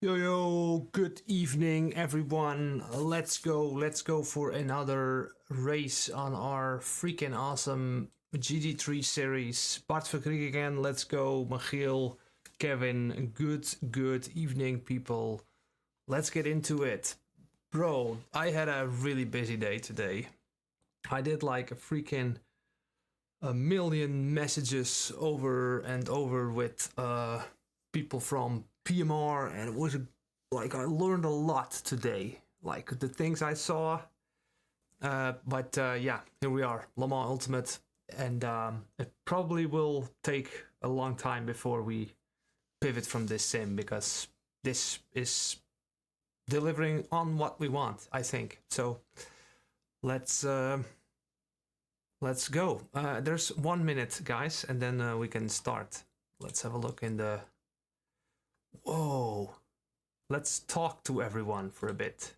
Yo, good evening, everyone. Let's go for another race on our freaking awesome GT3 series. Bart Verkriek again, let's go. Michiel, Kevin, good evening, people. Let's get into it. Bro, I had a really busy day today. I did like a million messages over and over with people from PMR, and it was like I learned a lot today. Like the things I saw. But yeah, here we are, Le Mans Ultimate, and it probably will take a long time before we pivot from this sim because this is delivering on what we want, I think. So let's go. There's 1 minute, guys, and then we can start. Let's have a look in the. Whoa. Let's talk to everyone for a bit.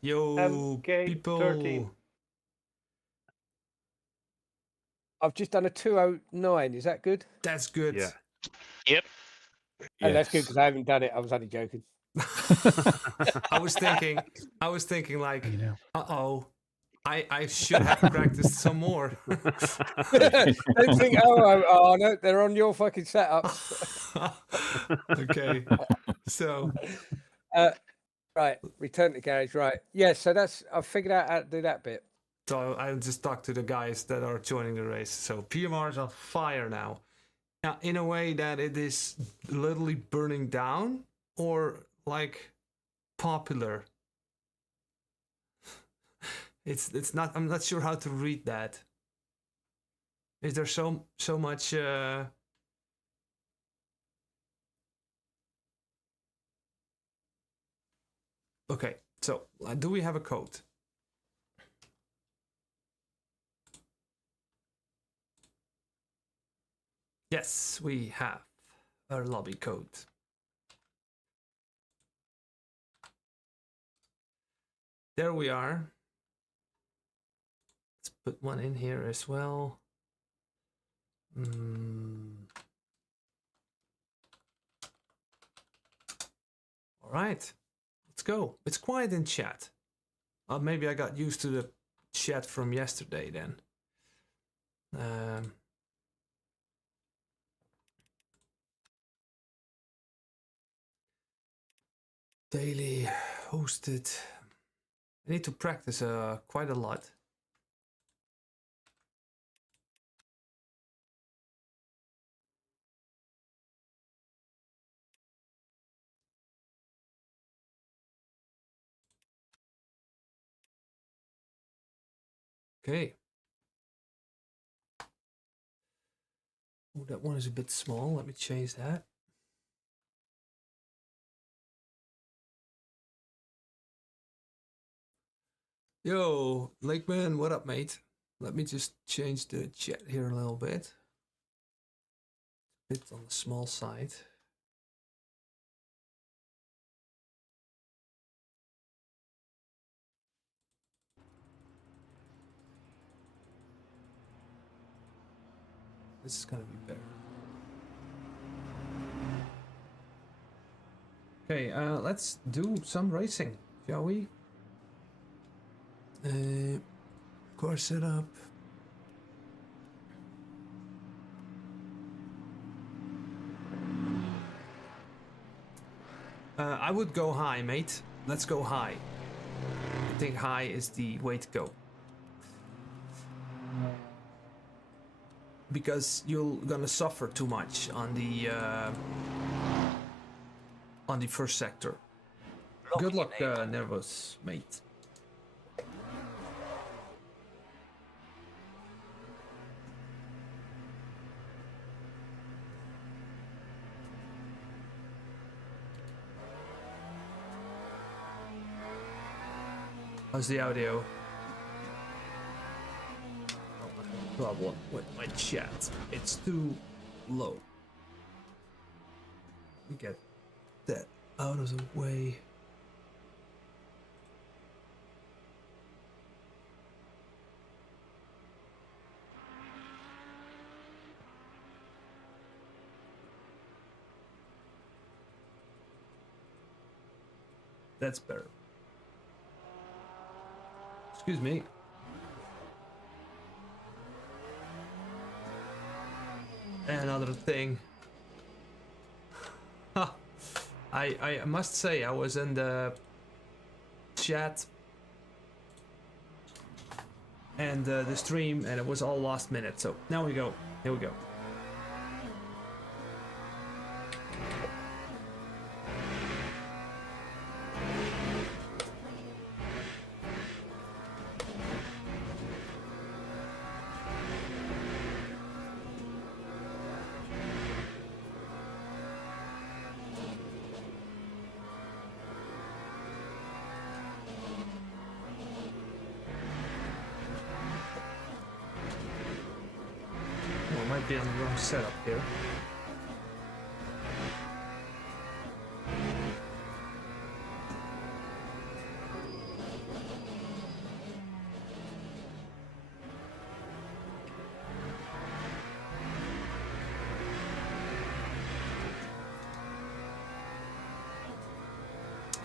Yo, people. 13. I've just done a 2:09. Is that good? That's good. Yeah. Yep. Oh, that's good because I haven't done it. I was only joking. I was thinking like, uh-oh, I should have practiced some more. Don't think, oh no, they're on your fucking setup. Okay. So right, return to garage. Right, yeah. So I've figured out how to do that bit. So I'll just talk to the guys that are joining the race. So PMR is on fire now. Now, in a way that it is literally burning down, or like popular. It's not. I'm not sure how to read that. Is there so much? Okay. So do we have a code? Yes, we have a lobby code. There we are. Let's put one in here as well. All right, let's go. It's quiet in chat. Maybe I got used to the chat from yesterday then. Daily hosted. I need to practice quite a lot. Okay. Oh, that one is a bit small. Let me change that. Yo, Lakeman, what up, mate? Let me just change the chat here a little bit. A bit on the small side. This is gonna be better. Okay, let's do some racing, shall we? Car setup. I would go high, mate. Let's go high. I think high is the way to go. Because you're gonna suffer too much on the first sector. Good luck, Nervous, mate. How's the audio? Problem with my chat. It's too low. Let me get that out of the way. That's better. Excuse me. Another thing. I must say, I was in the chat and the stream, and it was all last minute. So now we go. Here we go. Might be on the wrong setup here.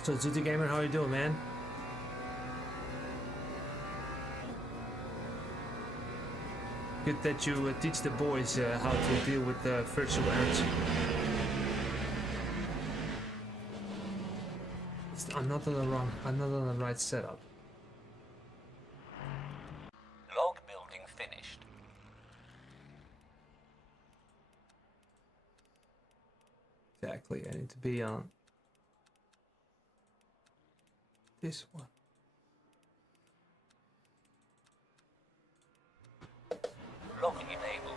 So GT Gamer, how you doing, man? Good that you teach the boys how to deal with virtual energy. I'm not on the right setup. Log building finished. Exactly, I need to be on this one. Logging enabled.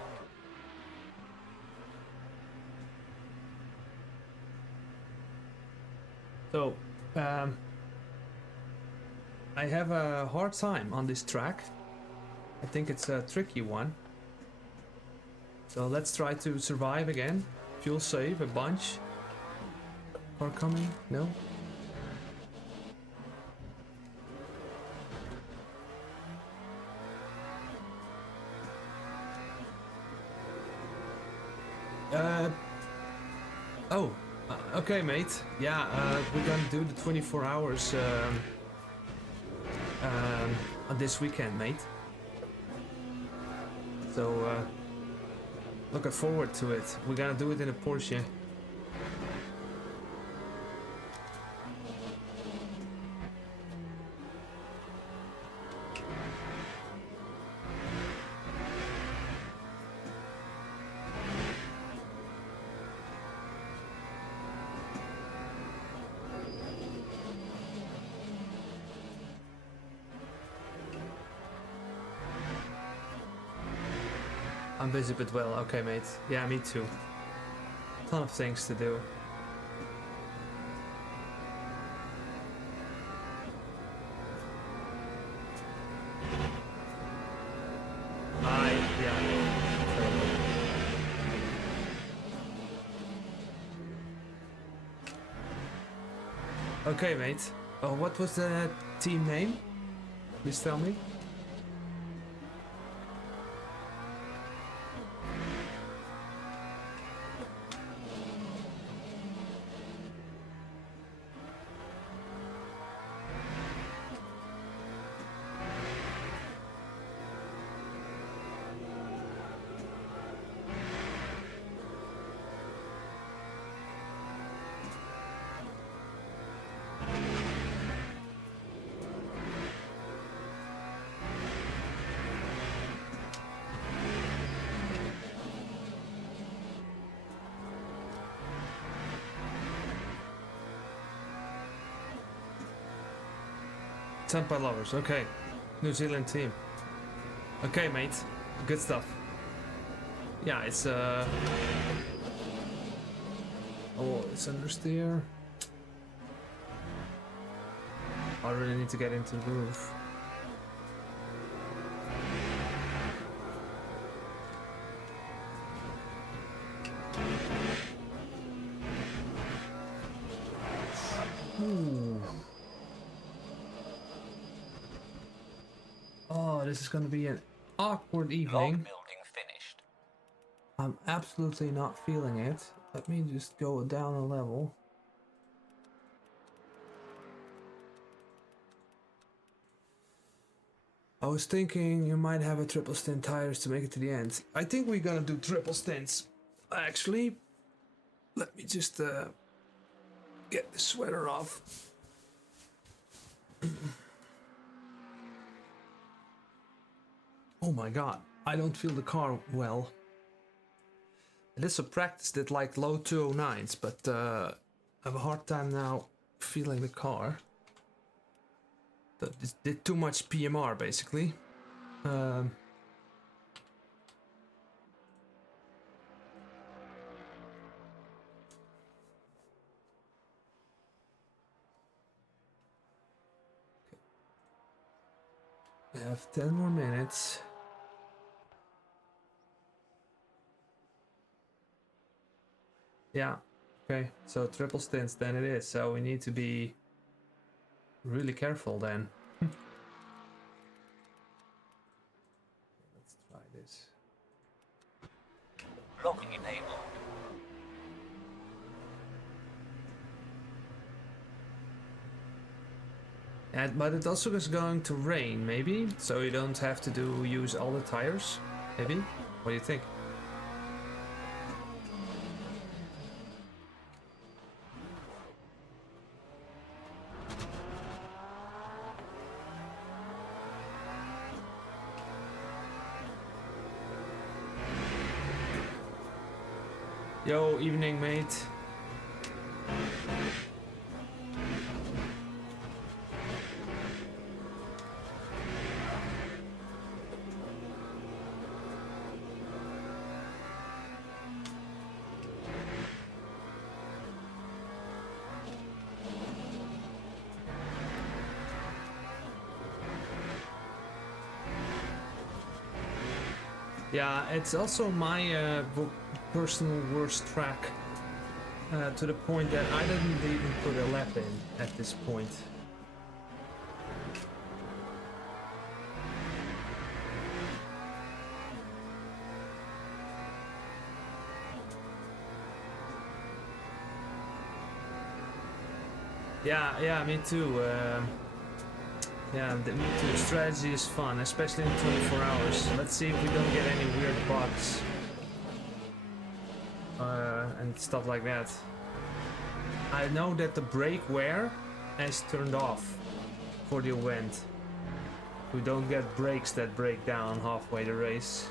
So, I have a hard time on this track. I think it's a tricky one. So let's try to survive again. Fuel save a bunch. Car coming? No? Okay, mate. Yeah, we're gonna do the 24 hours on this weekend, mate. So, looking forward to it. We're gonna do it in a Porsche. I'm busy but well. Okay, mate. Yeah, me too. Ton of things to do. Yeah. Okay, mate. Oh, what was the team name? Please tell me. Tampa Lovers, okay. New Zealand team. Okay, mate. Good stuff. Yeah, it's oh, it's understeer. I really need to get into the groove. Ooh. Oh, this is gonna be an awkward Log evening. building finished. I'm absolutely not feeling it. Let me just go down a level. I was thinking you might have a triple stint tires to make it to the end. I think we're gonna do triple stints. Actually, let me just get the sweater off. Oh my god, I don't feel the car well. I did some practice at like low 209s, but I have a hard time now feeling the car. That did too much PMR basically. We have 10 more minutes. Yeah, okay, so triple stints then it is, so we need to be really careful then. Let's try this. Locking enabled. But it also is going to rain, maybe? So you don't have to use all the tires, maybe? What do you think? Yo, evening, mate. Yeah, it's also my personal worst track, to the point that I didn't even put a lap in at this point. Yeah, me too. Yeah, me too. The strategy is fun, especially in 24 hours. Let's see if we don't get any weird bugs and stuff like that. I know that the brake wear is turned off for the event. We don't get brakes that break down halfway the race.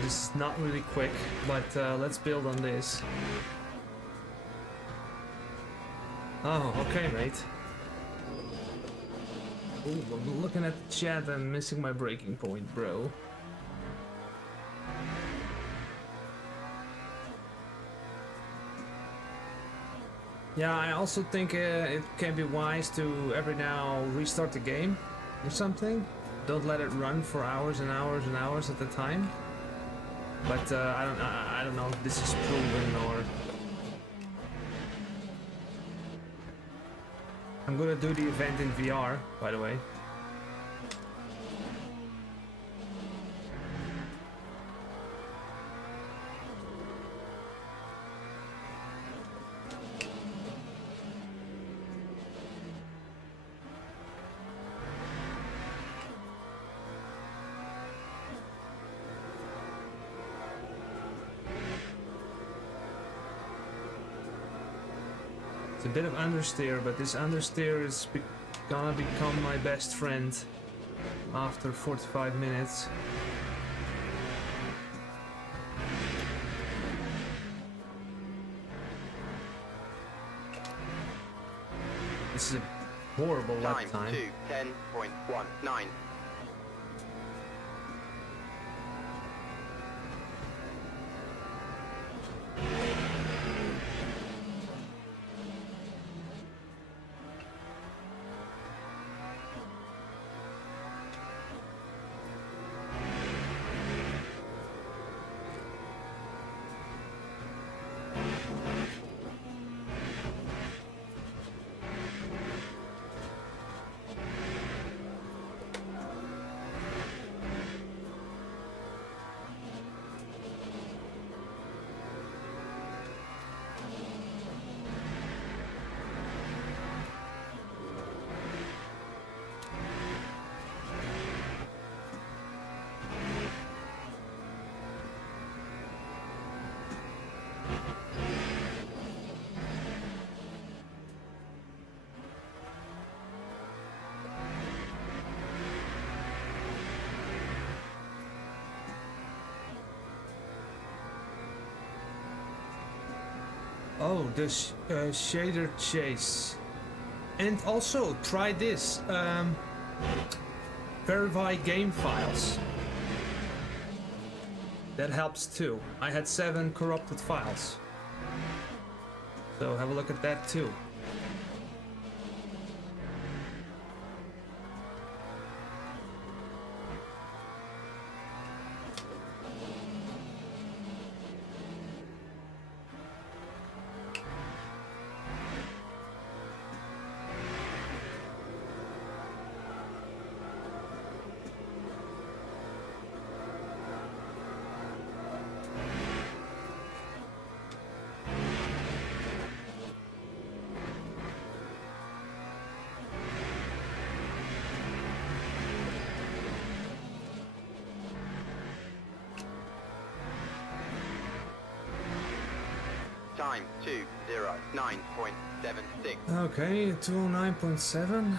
This is not really quick, but let's build on this. Oh, okay, mate. Ooh, I'm looking at the chat and missing my breaking point, bro. Yeah, I also think it can be wise to every now restart the game or something. Don't let it run for hours and hours and hours at a time. But I don't know if this is proven or. I'm gonna do the event in VR, by the way. It's a bit of understeer, but this understeer is gonna become my best friend after 45 minutes. This is a horrible lap time. 10.19. Oh, the shader chase. And also try this. Verify game files. That helps too. I had 7 corrupted files. So have a look at that too. Time 2:09.76. Okay, 209.7.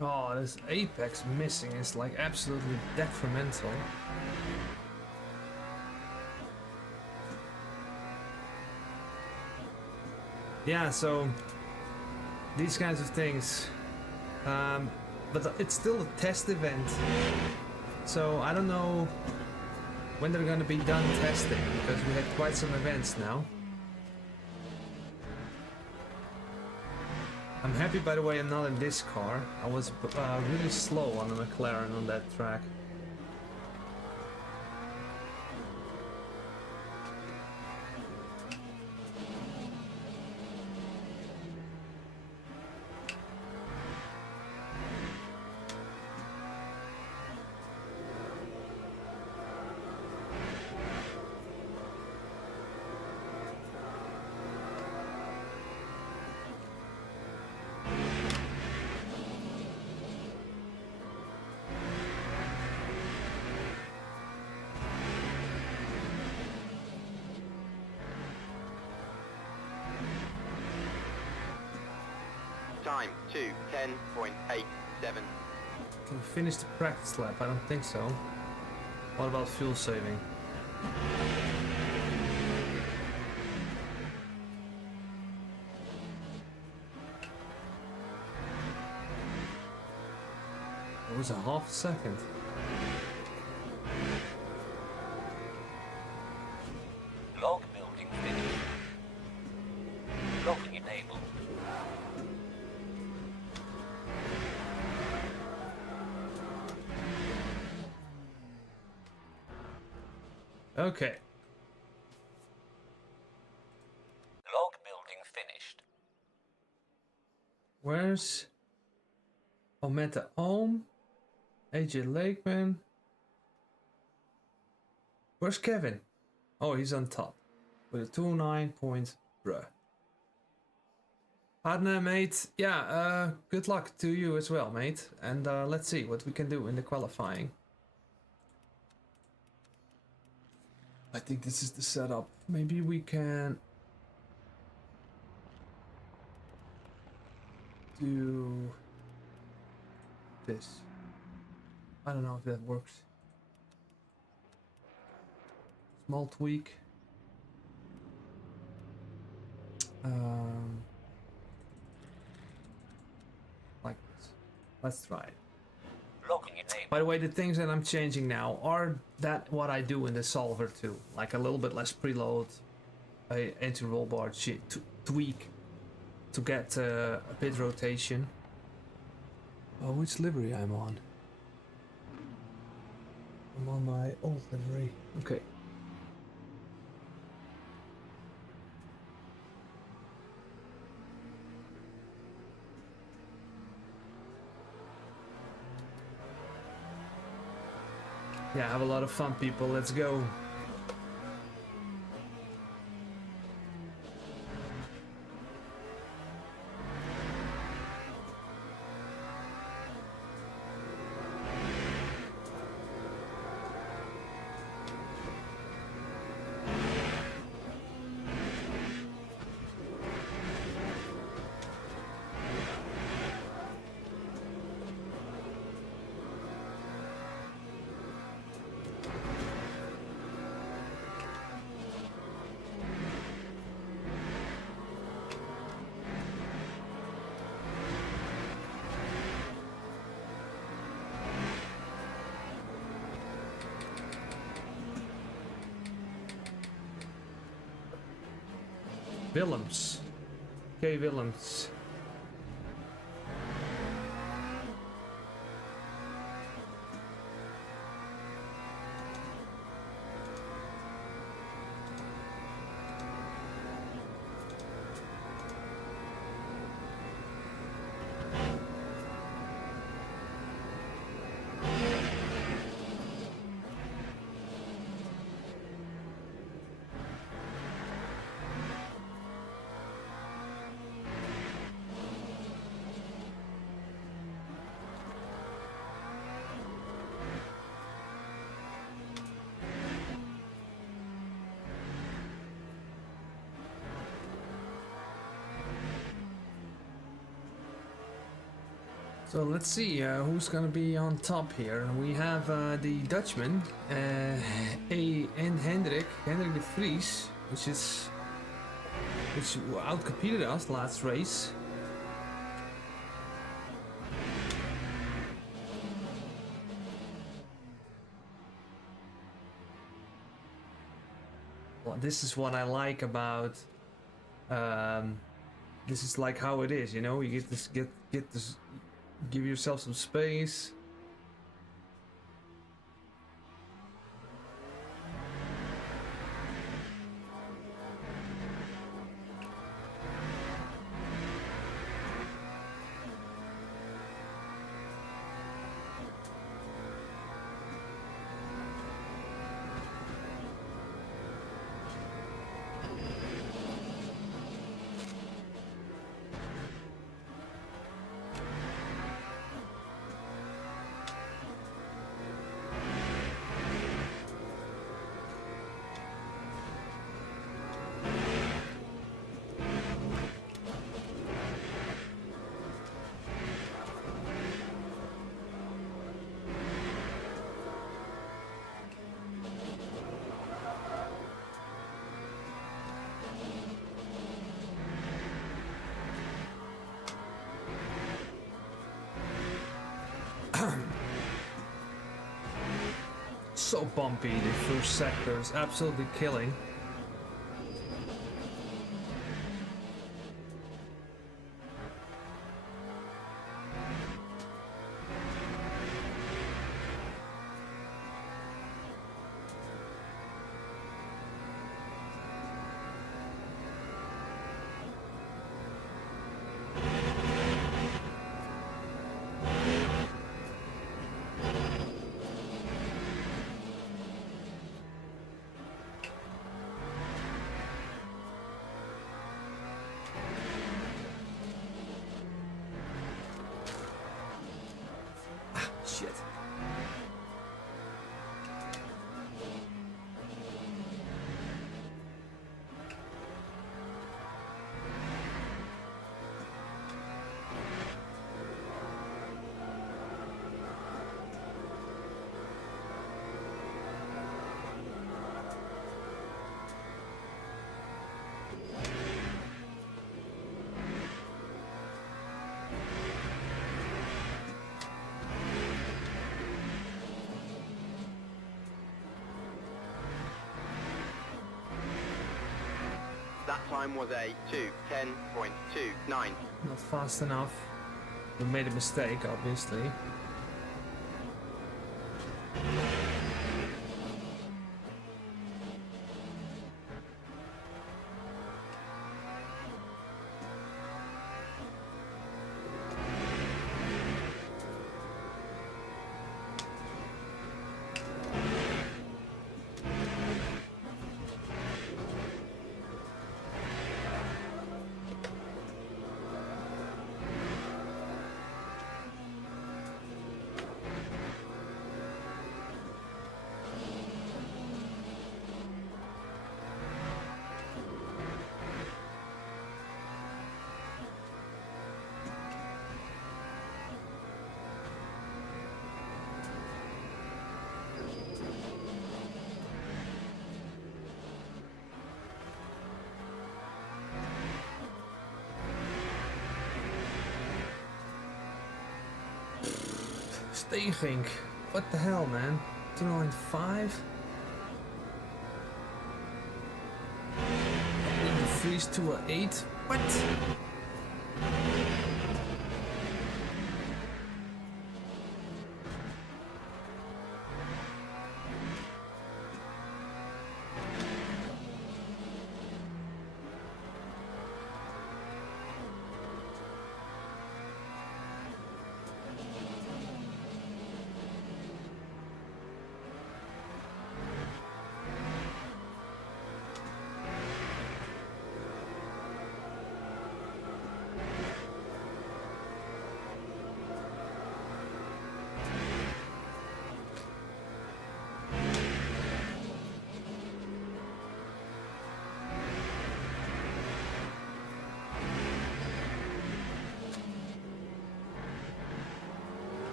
Oh, this apex missing is like absolutely detrimental. Yeah, so these kinds of things. But it's still a test event. So I don't know when they're gonna be done testing, because we had quite some events now. I'm happy, by the way, I'm not in this car. I was really slow on the Mclaren on that track. Time 2:10.87. Can we finish the practice lap? I don't think so. What about fuel saving? It was a half a second. Okay. Log building finished. Where's Ometa Ohm? AJ Lakeman. Where's Kevin? Oh, he's on top. With a 209 point. Bruh. Adna, mate. Yeah, good luck to you as well, mate. And let's see what we can do in the qualifying. I think this is the setup. Maybe we can do this. I don't know if that works. Small tweak. Like this. Let's try it. Logging enabled. By the way, the things that I'm changing now are that what I do in the solver too. Like a little bit less preload, a anti-roll bar tweak to get a bit rotation. Oh, which livery I'm on? I'm on my old livery. Okay. Yeah, have a lot of fun, people. Let's go. Willems. K. Willems. So let's see who's gonna be on top here. We have the Dutchman, and Hendrik de Vries, which outcompeted us last race. Well, this is what I like about. This is like how it is, you know. You get this. Give yourself some space. So bumpy, the first sector is absolutely killing. Shit. That time was a 2:10.29. Not fast enough. We made a mistake, obviously. Staging. What the hell, man? 295? Freeze to a 8? What?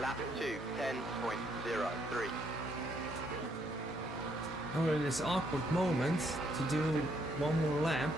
Lap 2:10.03. Now we're in this awkward moment to do one more lap.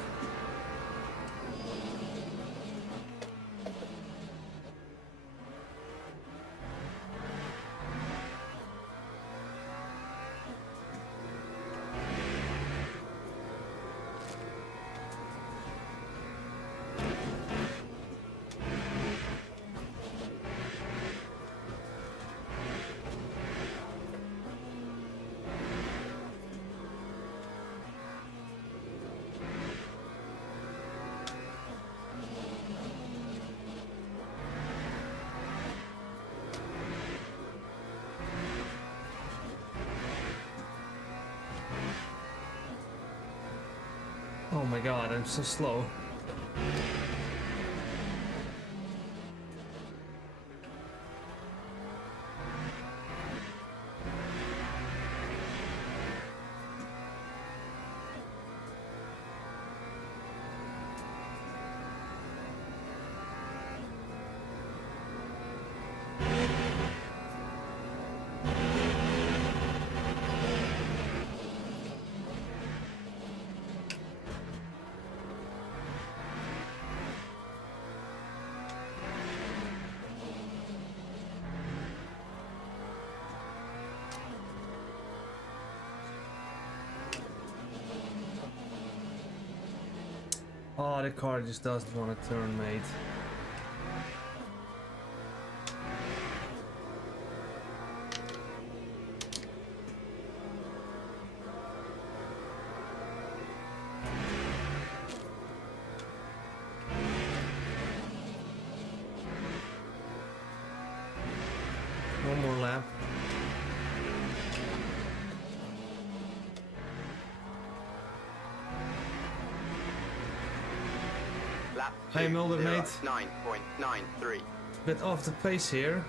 Oh my god, I'm so slow. Oh, the car just doesn't want to turn, mate. One more lap. Lap 2, Hey, Mulder, mate. 9.93. Bit off the pace here.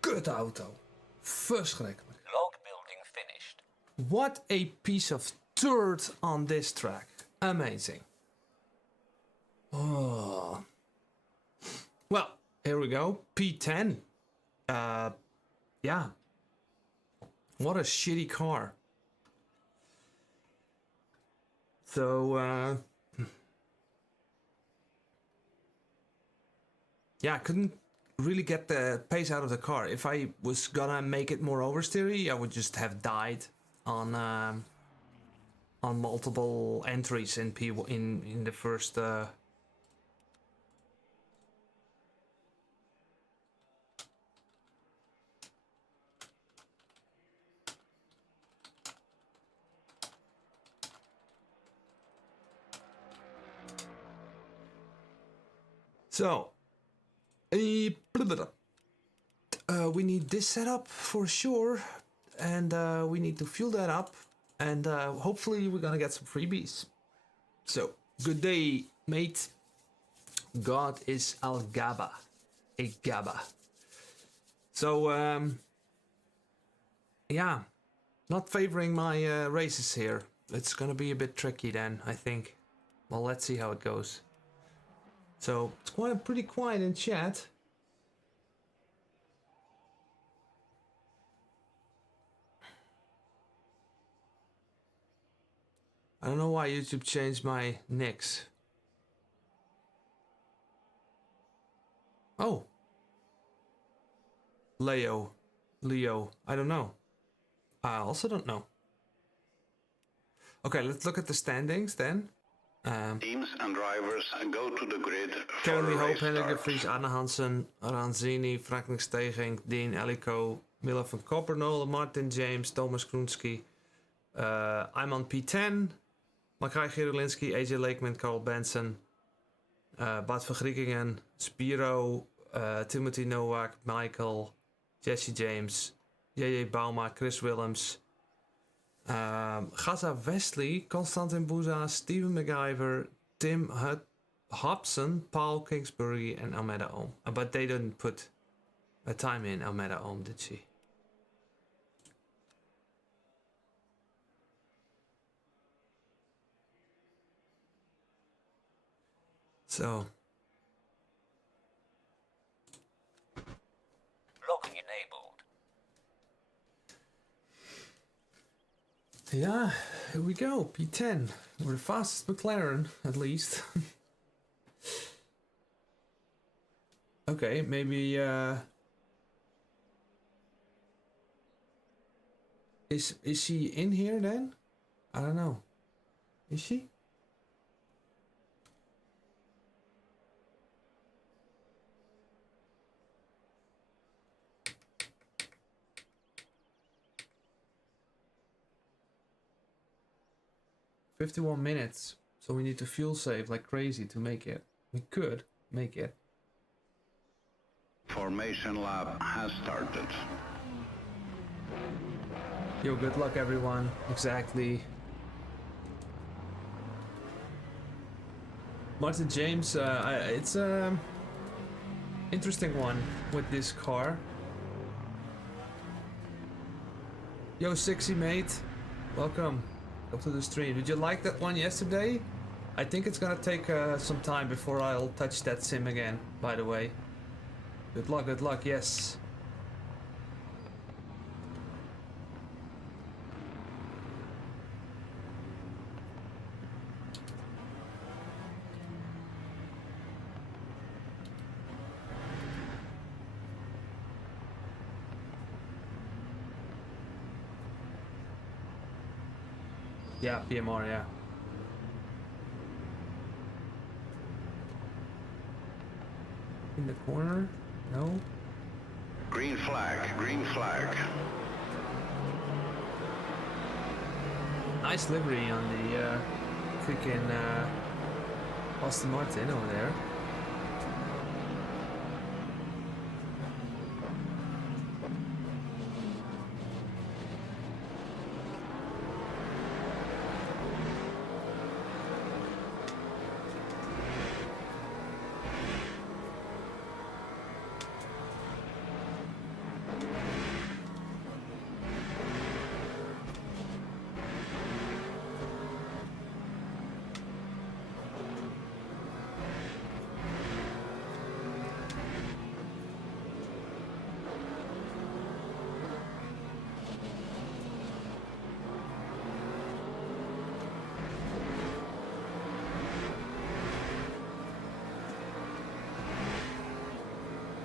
Kut auto. Verschrikkelijk. Log building finished. What a piece of dirt on this track. Amazing. Oh. Well, here we go. P10. Yeah. What a shitty car. So, yeah, I couldn't really get the pace out of the car. If I was gonna make it more oversteery, I would just have died on multiple entries in in the first. So, we need this setup for sure, and we need to fuel that up, and hopefully we're gonna get some freebies. So, good day, mate. God is Al Gaba, a Gaba. So, yeah, not favoring my races here. It's gonna be a bit tricky then, I think. Well, let's see how it goes. So it's pretty quiet in chat. I don't know why YouTube changed my nicks. Oh. Leo. I don't know. I also don't know. Okay, let's look at the standings then. Teams and drivers go to the grid for Currently a Hope, race Henrik de start. Vries, Arne Hansen, Ranzini, Franklin Steging, Dean Ellico, Miller van Koppernolen, Martin James, Thomas Kroenski. I'm on P10. Makai Gerolinski, AJ Lakeman, Carl Benson, Bart van Griekingen, Spiro, Timothy Nowak, Michael, Jesse James, JJ Bauma, Chris Willems, Gaza Wesley, Constantin Bouza, Steven McIver, Tim Hobson, Paul Kingsbury, and Almeda Ohm. But they didn't put a time in Almeda Ohm, did she? So. Logging enabled. Yeah, here we go. P10. We're the fastest McLaren, at least. Okay, maybe is she in here then? I don't know. Is she? "51 minutes, so we need to fuel save like crazy to make it. We could make it." Formation lap has started. Yo, good luck everyone. Exactly. Martin James, it's a interesting one with this car. Yo, Sixy mate, welcome. Up to the stream. Did you like that one yesterday? I think it's gonna take some time before I'll touch that sim again, by the way. Good luck, yes. Yeah, PMR, yeah. In the corner? No? Green flag, green flag. Nice livery on the freaking Aston Martin over there.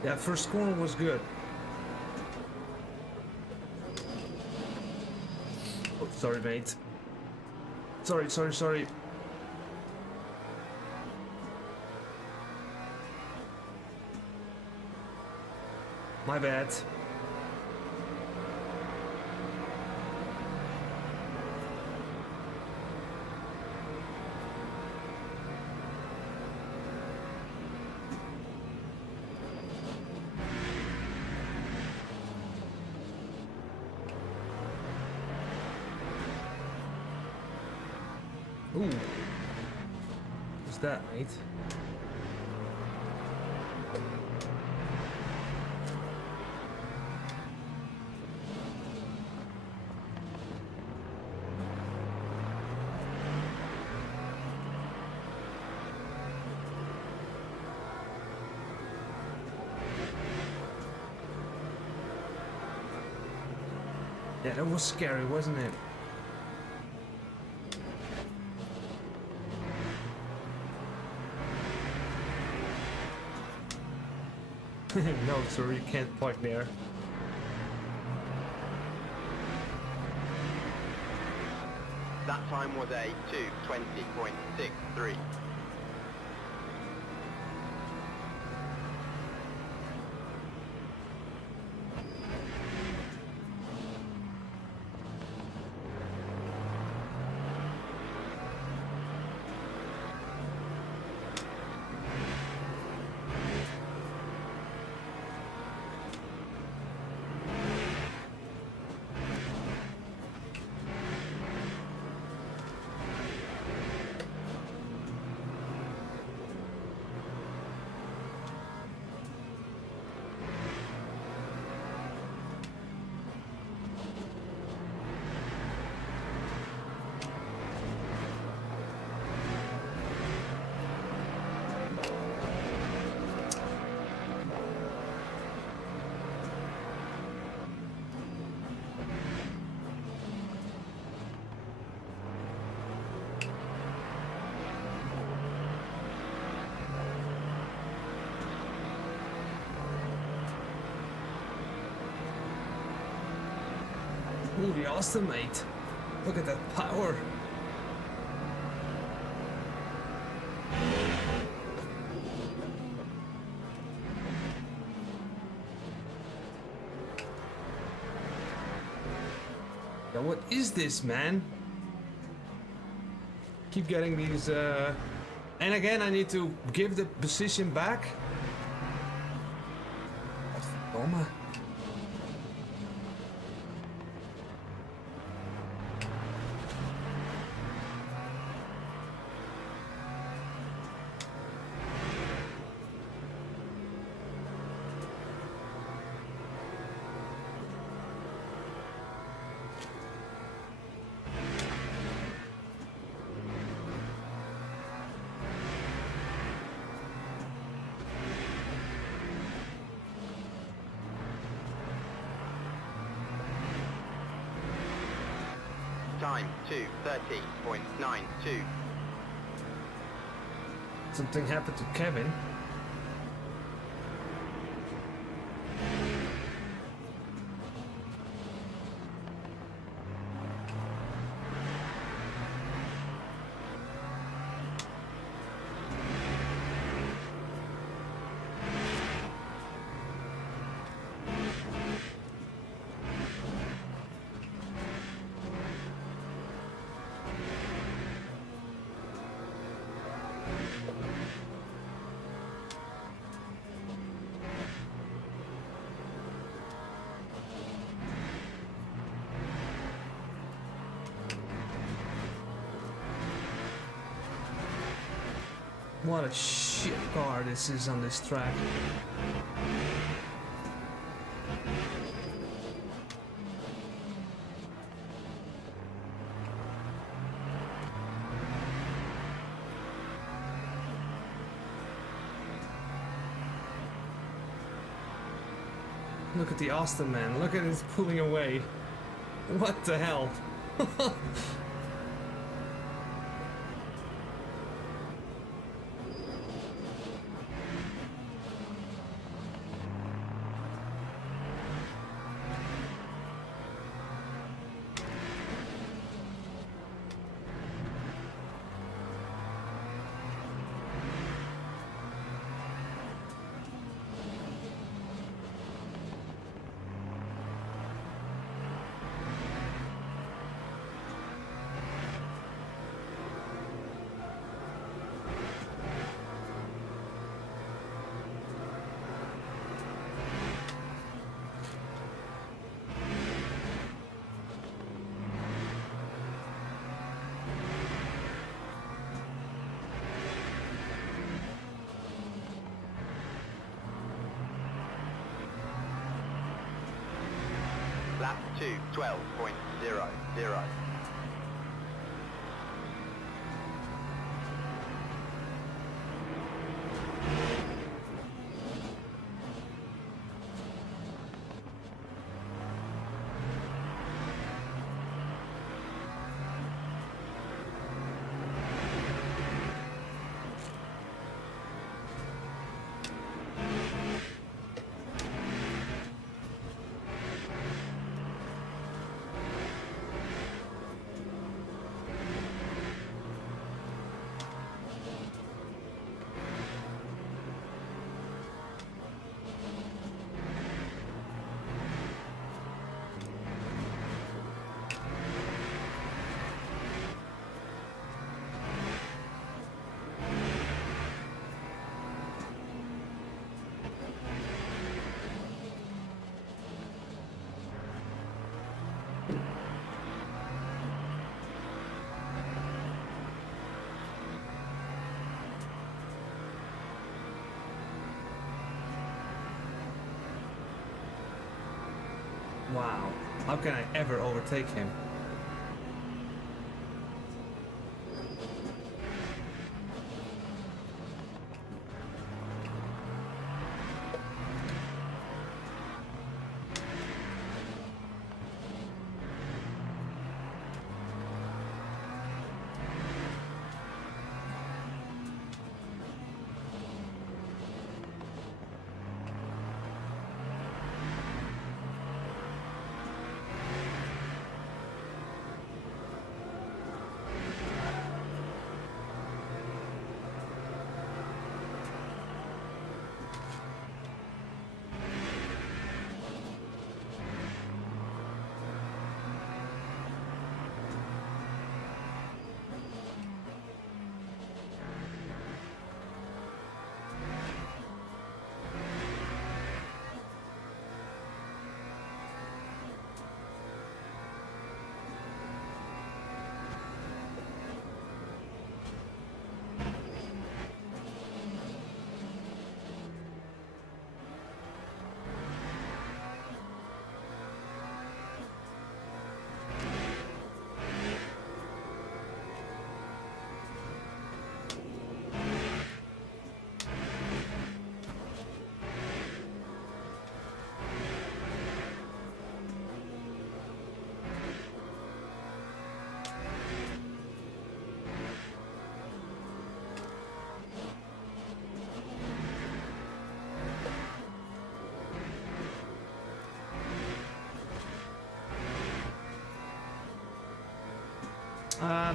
Yeah, first corner was good. Oh, sorry, mate. Sorry. My bad. Ooh. What's that, mate? Yeah, that was scary, wasn't it? No, sir, you can't park there. That time was a 2:20.63. Ooh, the Austin, mate. Look at that power. Yeah, what is this, man? Keep getting these, and again, I need to give the position back. Godverdomme. Time 2:30.92. Something happened to Kevin. What a shit car this is on this track. Look at the Austin, man. Look at it pulling away. What the hell? Lap 2, 12.00. Wow. How can I ever overtake him?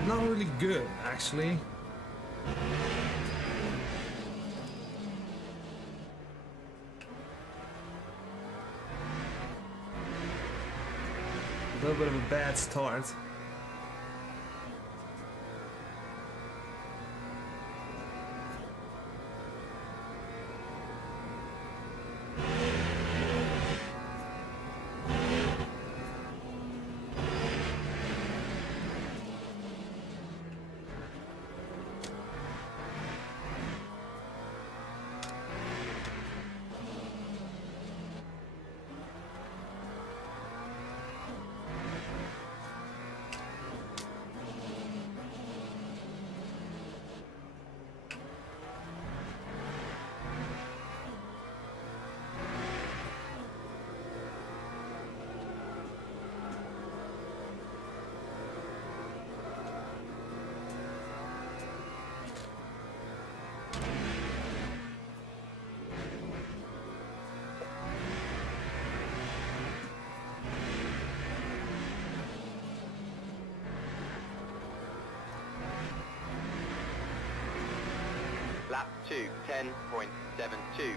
Not really good, actually. A little bit of a bad start. Lap 2, 10.72.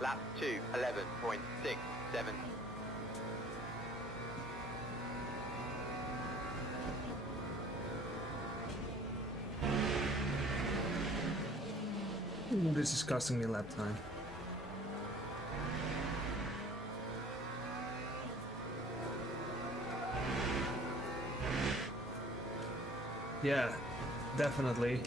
Lap 2, 11.67. Ooh, this is costing me lap time. Yeah, definitely.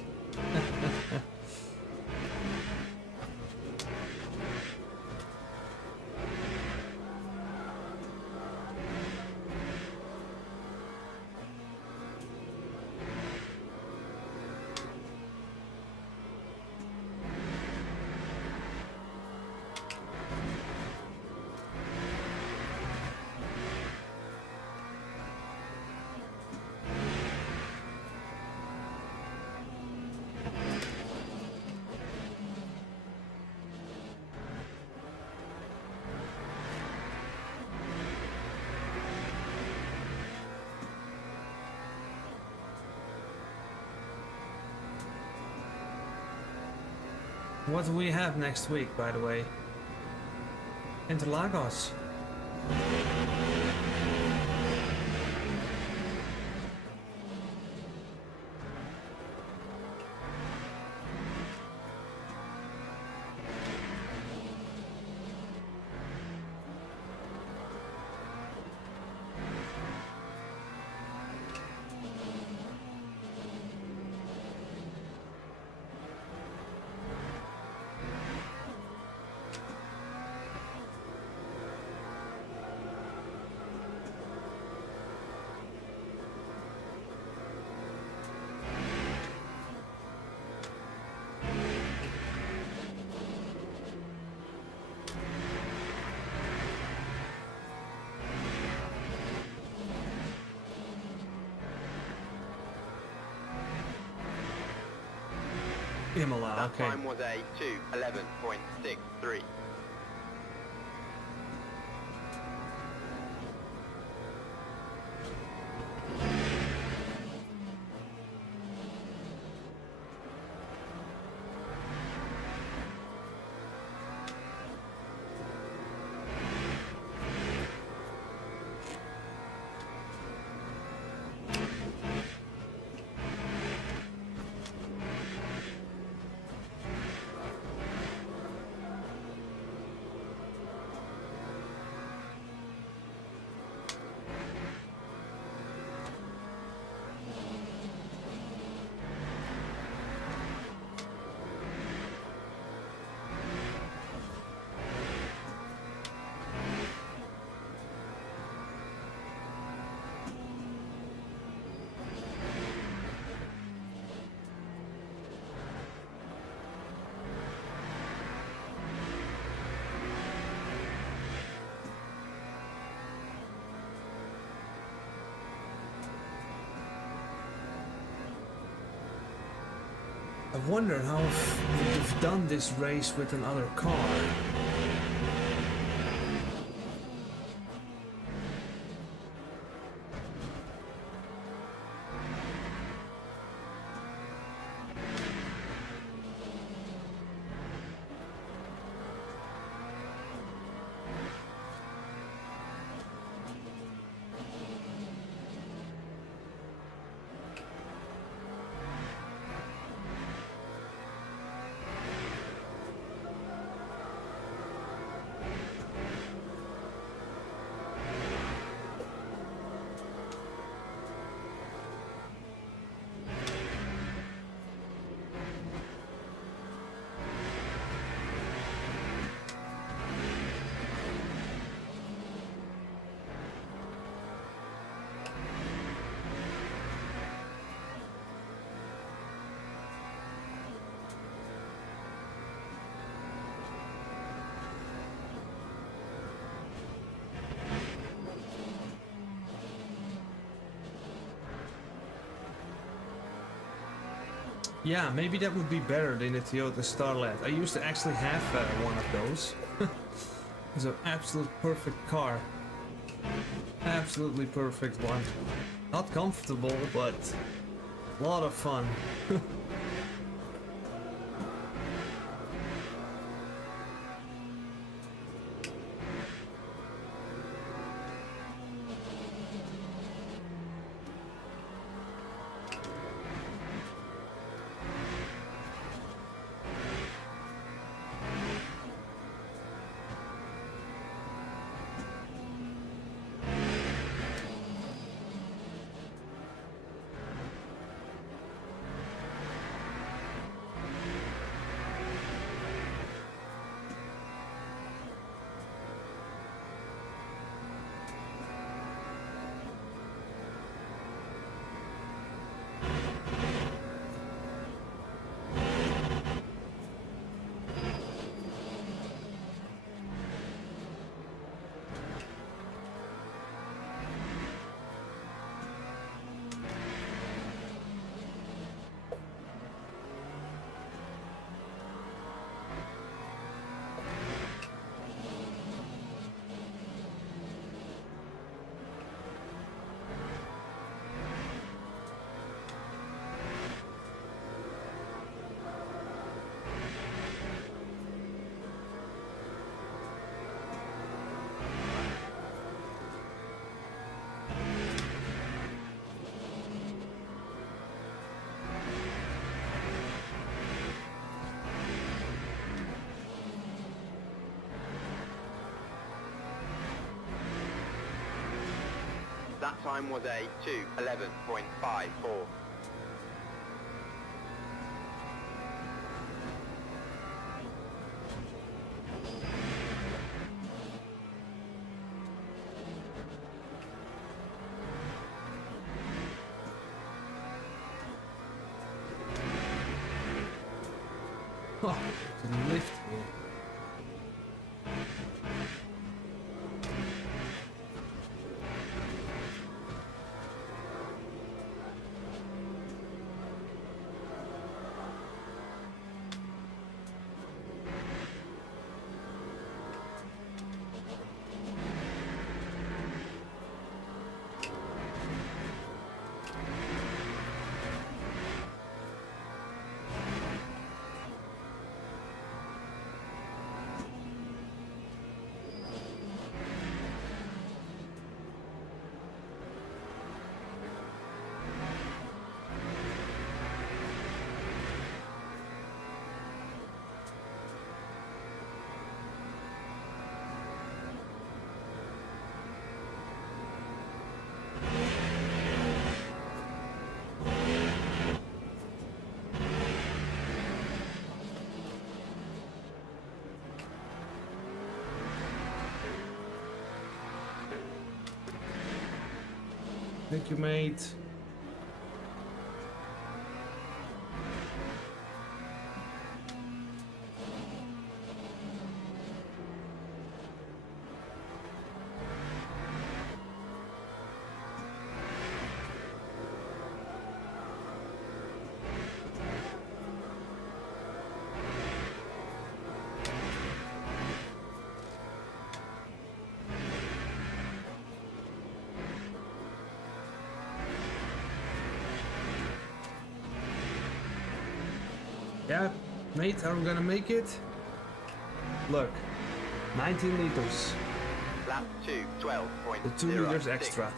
What do we have next week, by the way? Interlagos. Imola, That okay. time was a 2:11.63. I wonder how we've done this race with another car. Yeah, maybe that would be better than the Toyota Starlet. I used to actually have one of those. It's an absolute perfect car. Absolutely perfect one. Not comfortable, but a lot of fun. That time was a 2:11.54. Oh, didn't lift me. Thank you, mate. Yeah, mate, are we gonna make it? Look, 19 liters. Lap 2, 12.06. The 2 liters extra.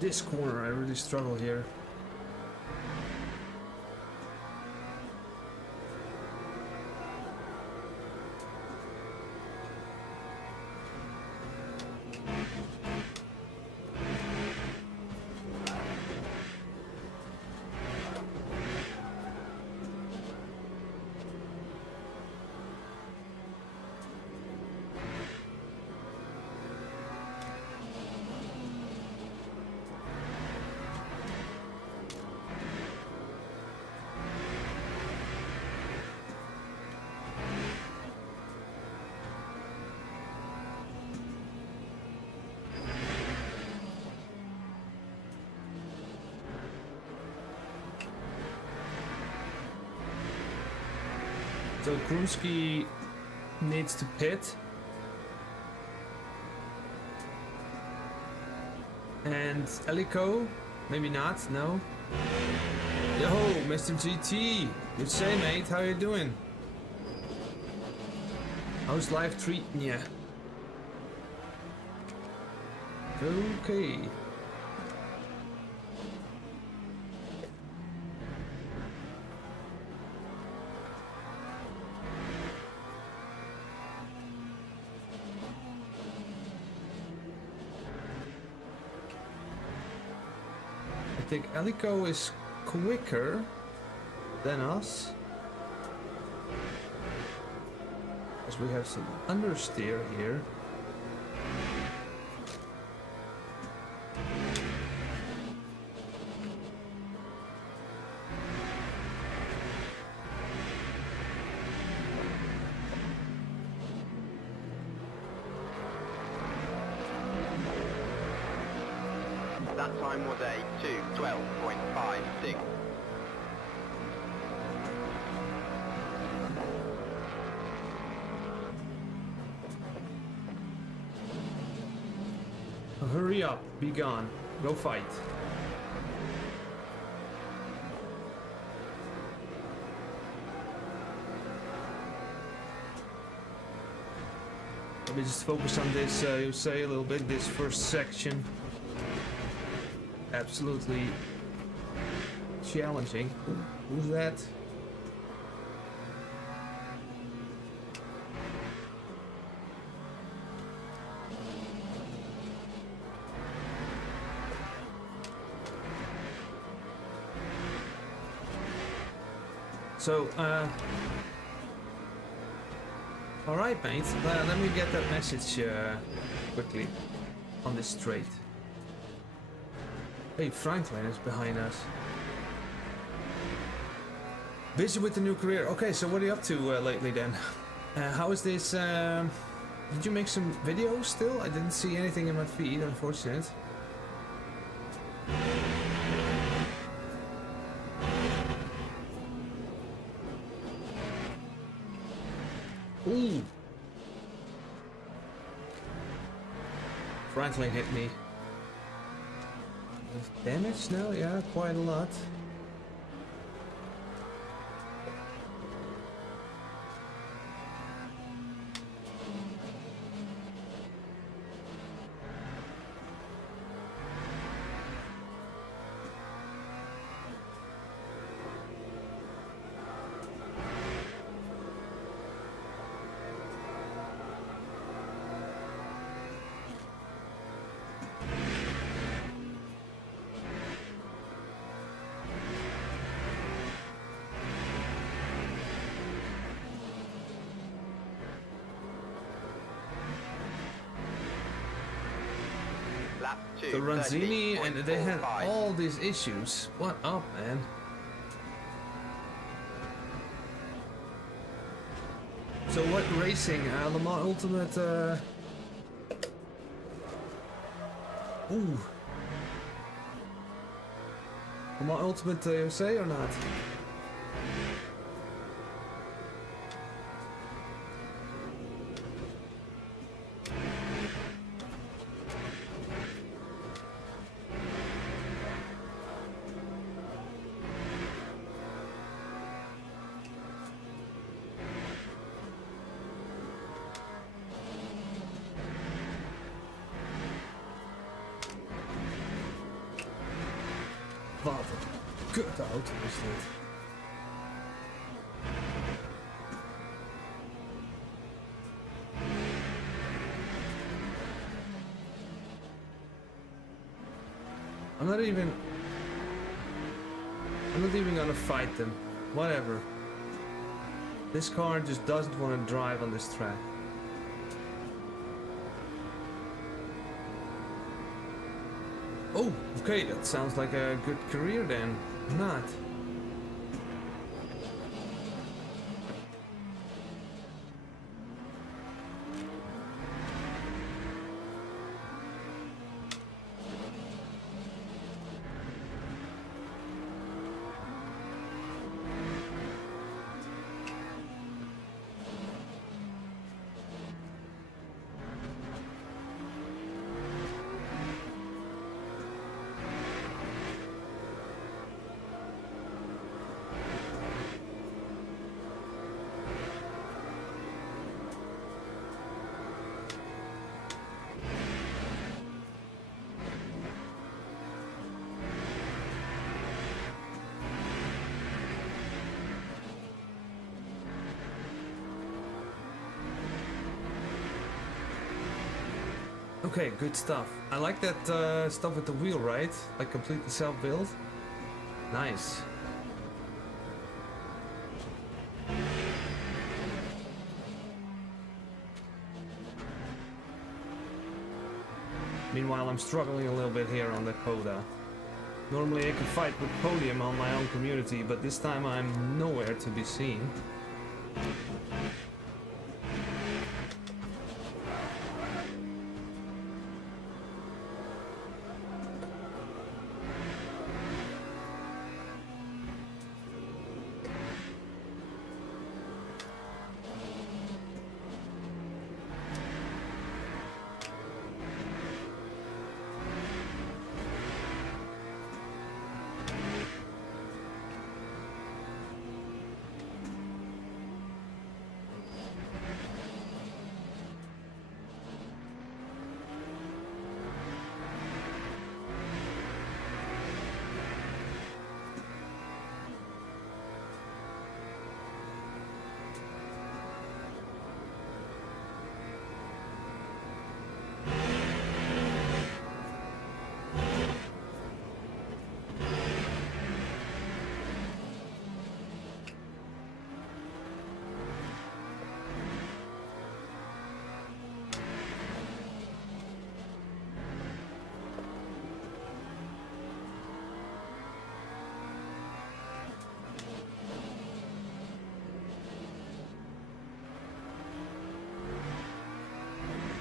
This corner, I really struggle here. So Krumski needs to pit. And Elico, maybe not, no. Yo, Mr. GT, good say, mate, how you doing? How's life treating ya? Okay. I think Elico is quicker than us, as we have some understeer here. That time was a 2:12.56. Hurry up, be gone, go fight. Let me just focus on this, you say a little bit, this first section. Absolutely challenging. Who's that? So, alright, mate, let me get that message quickly on this straight. Hey, Franklin is behind us. Busy with the new career. Okay, so what are you up to lately then? How is this? Did you make some videos still? I didn't see anything in my feed, unfortunate. Ooh! Franklin hit me. Damage now? Yeah, quite a lot. Lap 2, The Ranzini, and they had 13.45. all these issues. What up, man? So what racing? Le Mans Ultimate, Ooh. Le Mans Ultimate USA or not? Wat een kutte auto is dit. I'm not even gonna fight them. Whatever. This car just doesn't want to drive on this track. Oh, okay, that sounds like a good career then. Not. Okay, good stuff. I like that stuff with the wheel, right? Like completely self-built. Nice. Meanwhile, I'm struggling a little bit here on the COTA. Normally I can fight with podium on my own community, but this time I'm nowhere to be seen.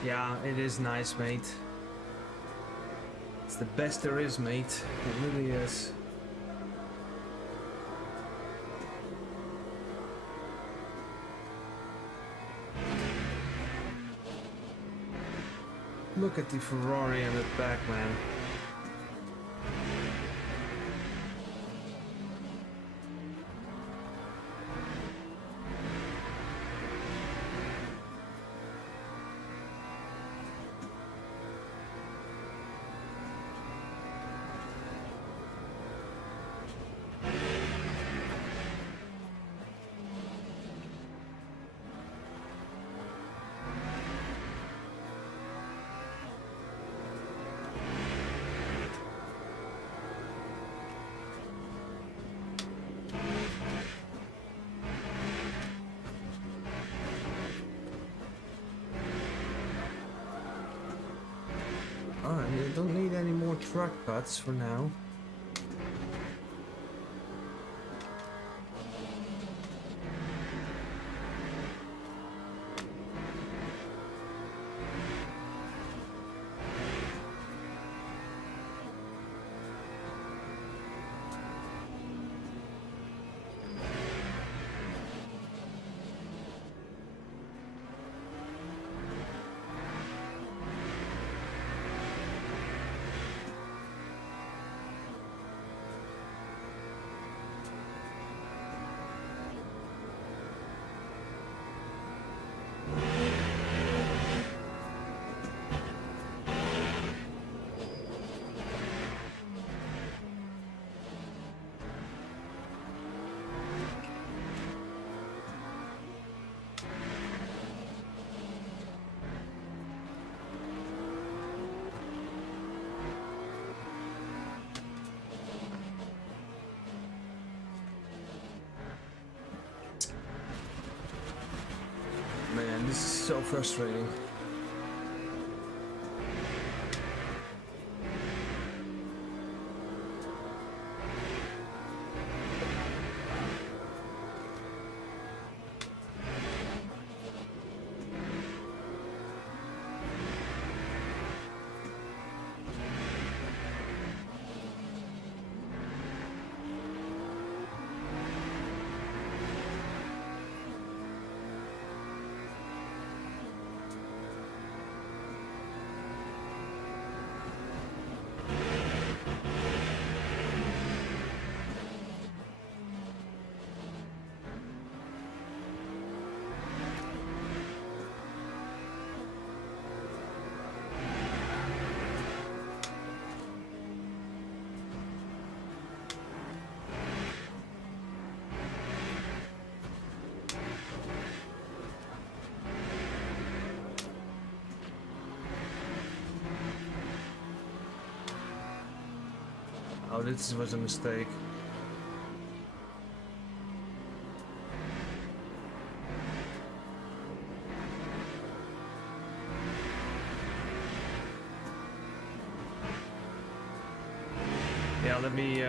Yeah, it is nice, mate. It's the best there is, mate. It really is. Look at the Ferrari in the back, man. Alright, I don't need any more truck cuts for now. so frustrating. Oh, this was a mistake. Yeah, let me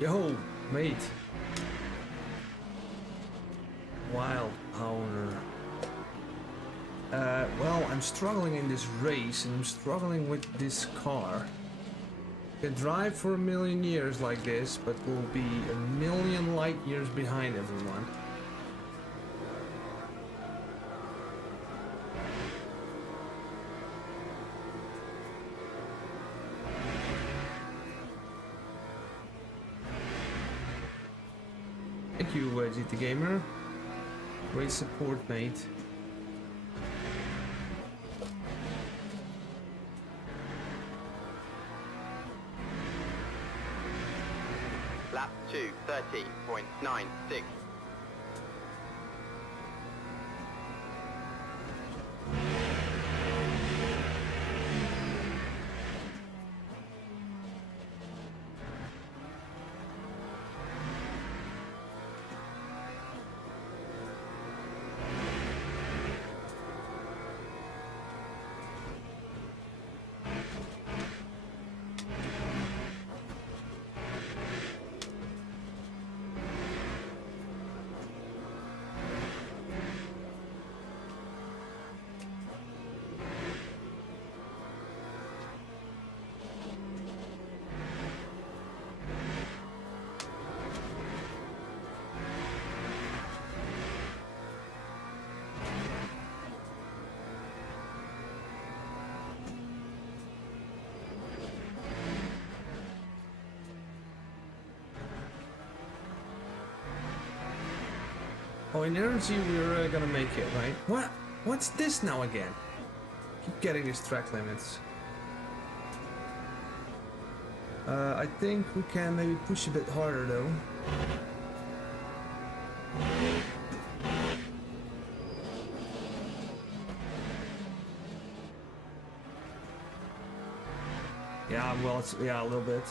Yo, mate. Wild owner. Well, I'm struggling in this race and I'm struggling with this car. Can drive for a million years like this, but will be a million light years behind everyone. Thank you, GT Gamer. Great support, mate. Lap 2, 30.96. Oh, in energy we're gonna make it, right? What? What's this now again? Keep getting these track limits. I think we can maybe push a bit harder though. Yeah, well, it's, yeah, a little bit.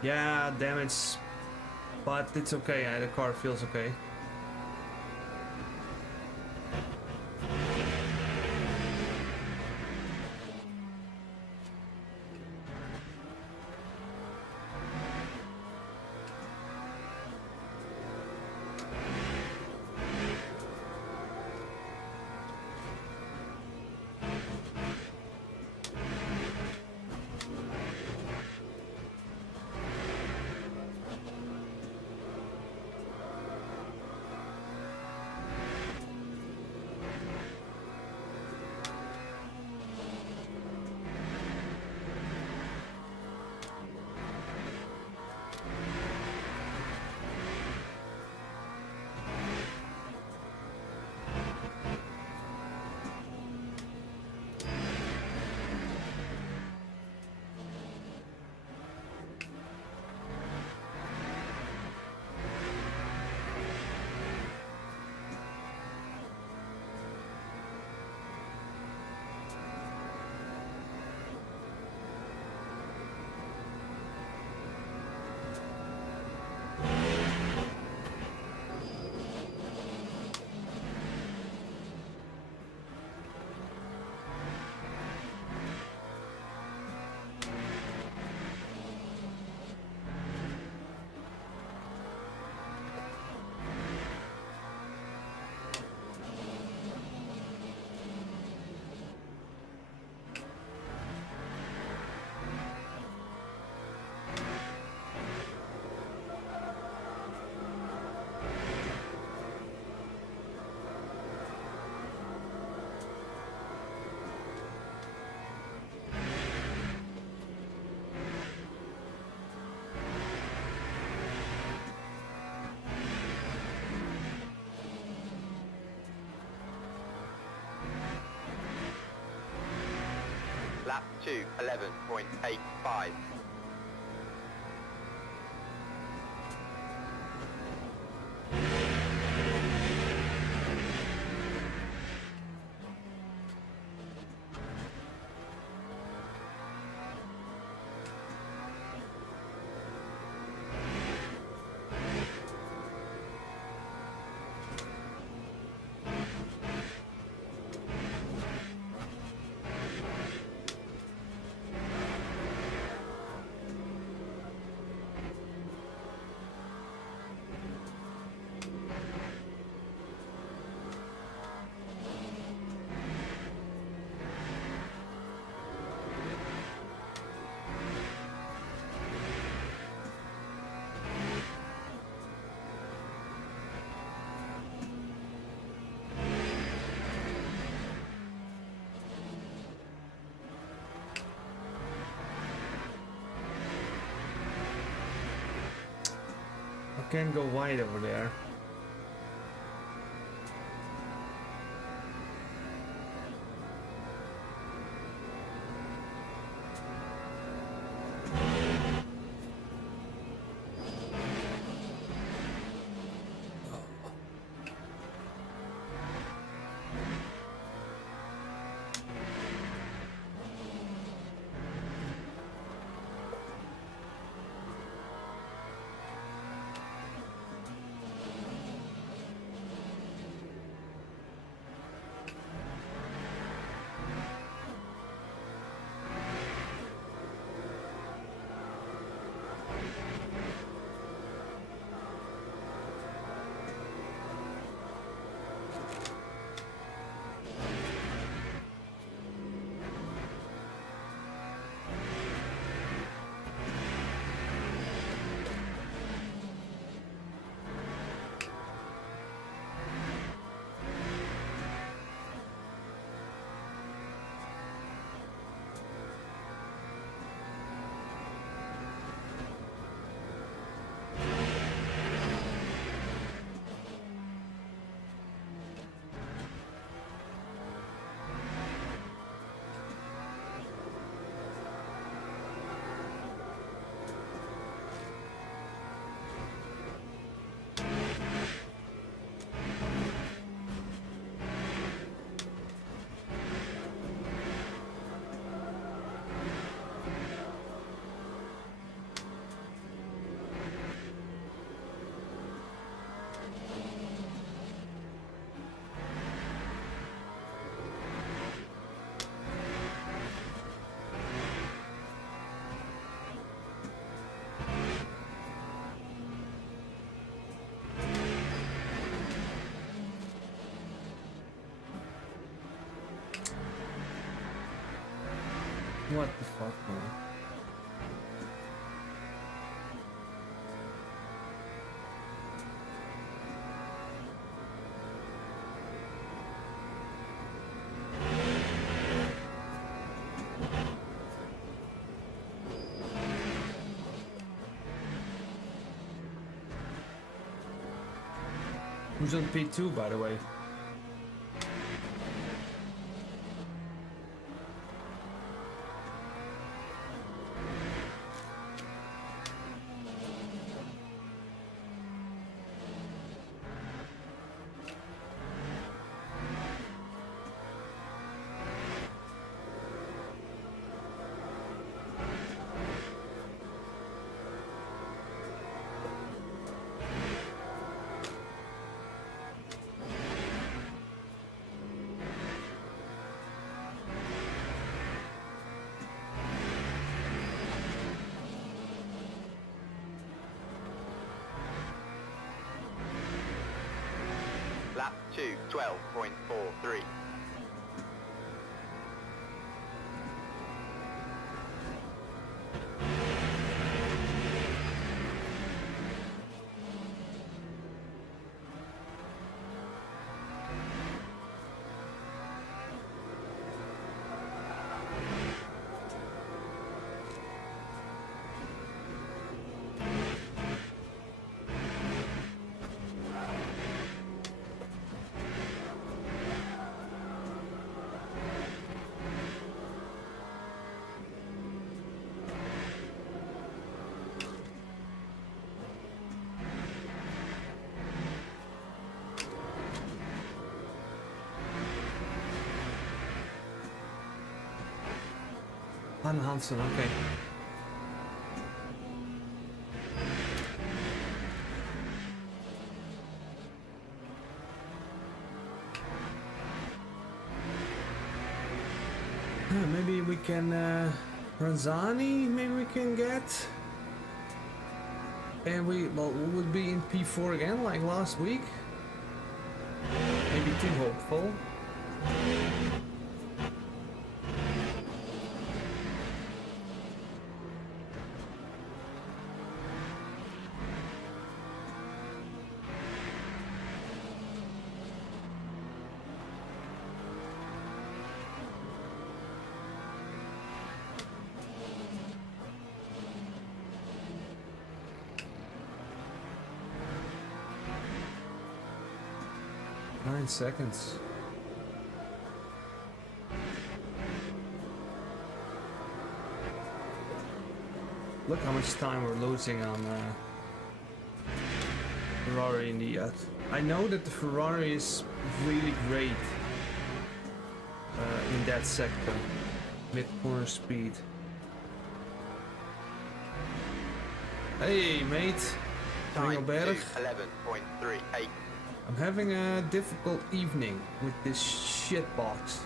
Yeah, damage, but it's okay. The car feels okay. 2, 11.85. I can't go wide over there. What the fuck, man? Who's on P2, by the way? Lap 2, 12.43. Anne Hansen, okay. Maybe we can Ranzani, maybe we can get, and we would be in P4 again like last week. Maybe too hopeful. Seconds. Look how much time we're losing on Ferrari in the I know that the Ferrari is really great in that sector, mid-corner speed. Hey mate, Time Ringelberg. 11.38. I'm having a difficult evening with this shit box.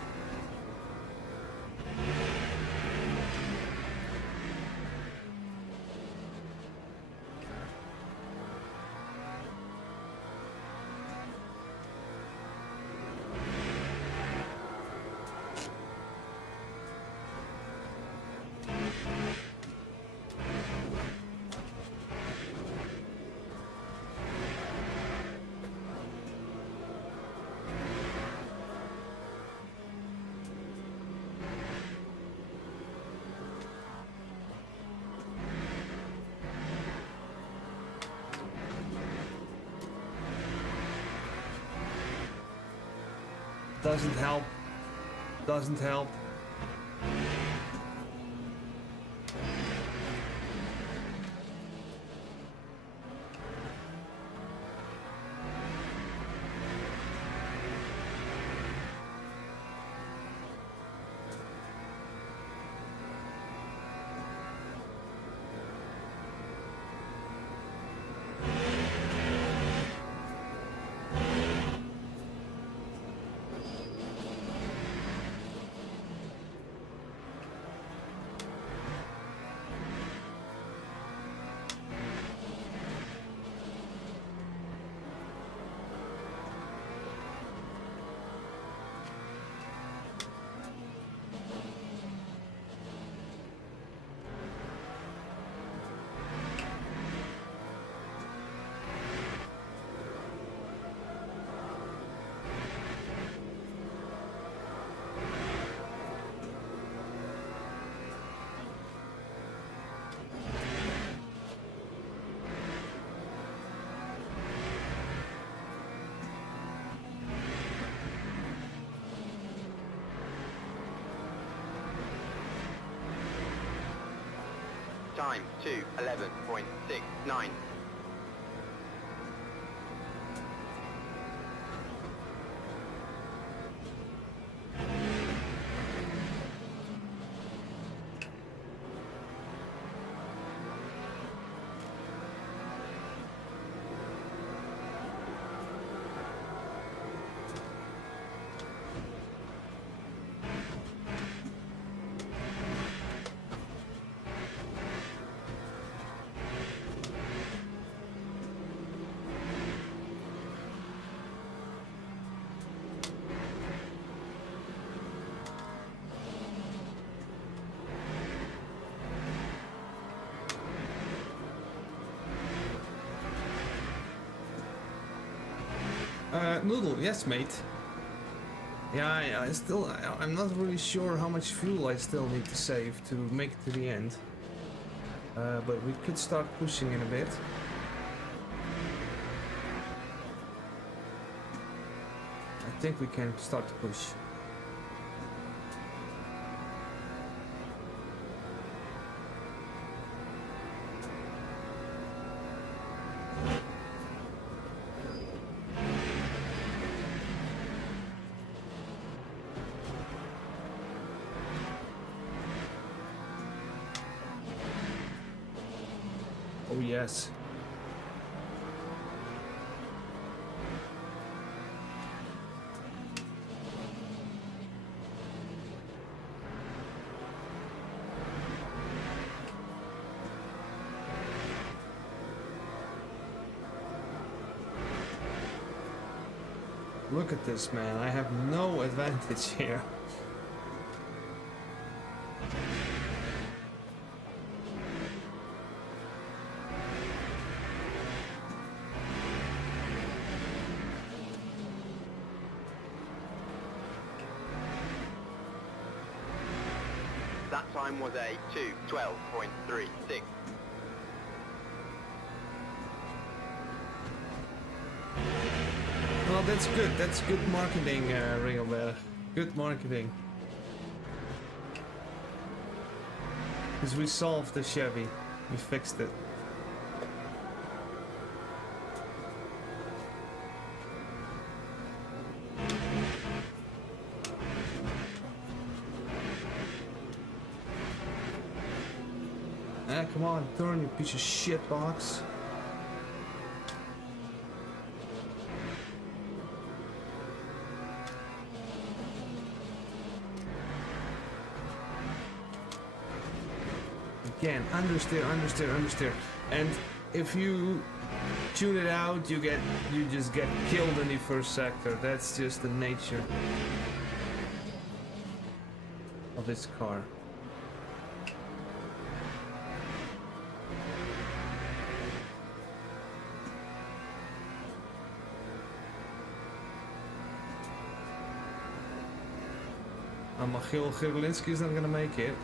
Doesn't help. Doesn't help. Time 2:11.69. Noodle, yes mate. Yeah, I'm not really sure how much fuel I still need to save to make it to the end. But we could start pushing in a bit. I think we can start to push. Oh yes. Look at this, man. I have no advantage here. That time was a 2:12.36. Well, that's good. That's good marketing, Ringelberg. Good marketing. Because we solved the Chevy. We fixed it. Ah, come on, turn, you piece of shit box. Again, understeer, understeer, understeer. And if you tune it out, you just get killed in the first sector. That's just the nature of this car. Michiel Gerlinski is not gonna make it.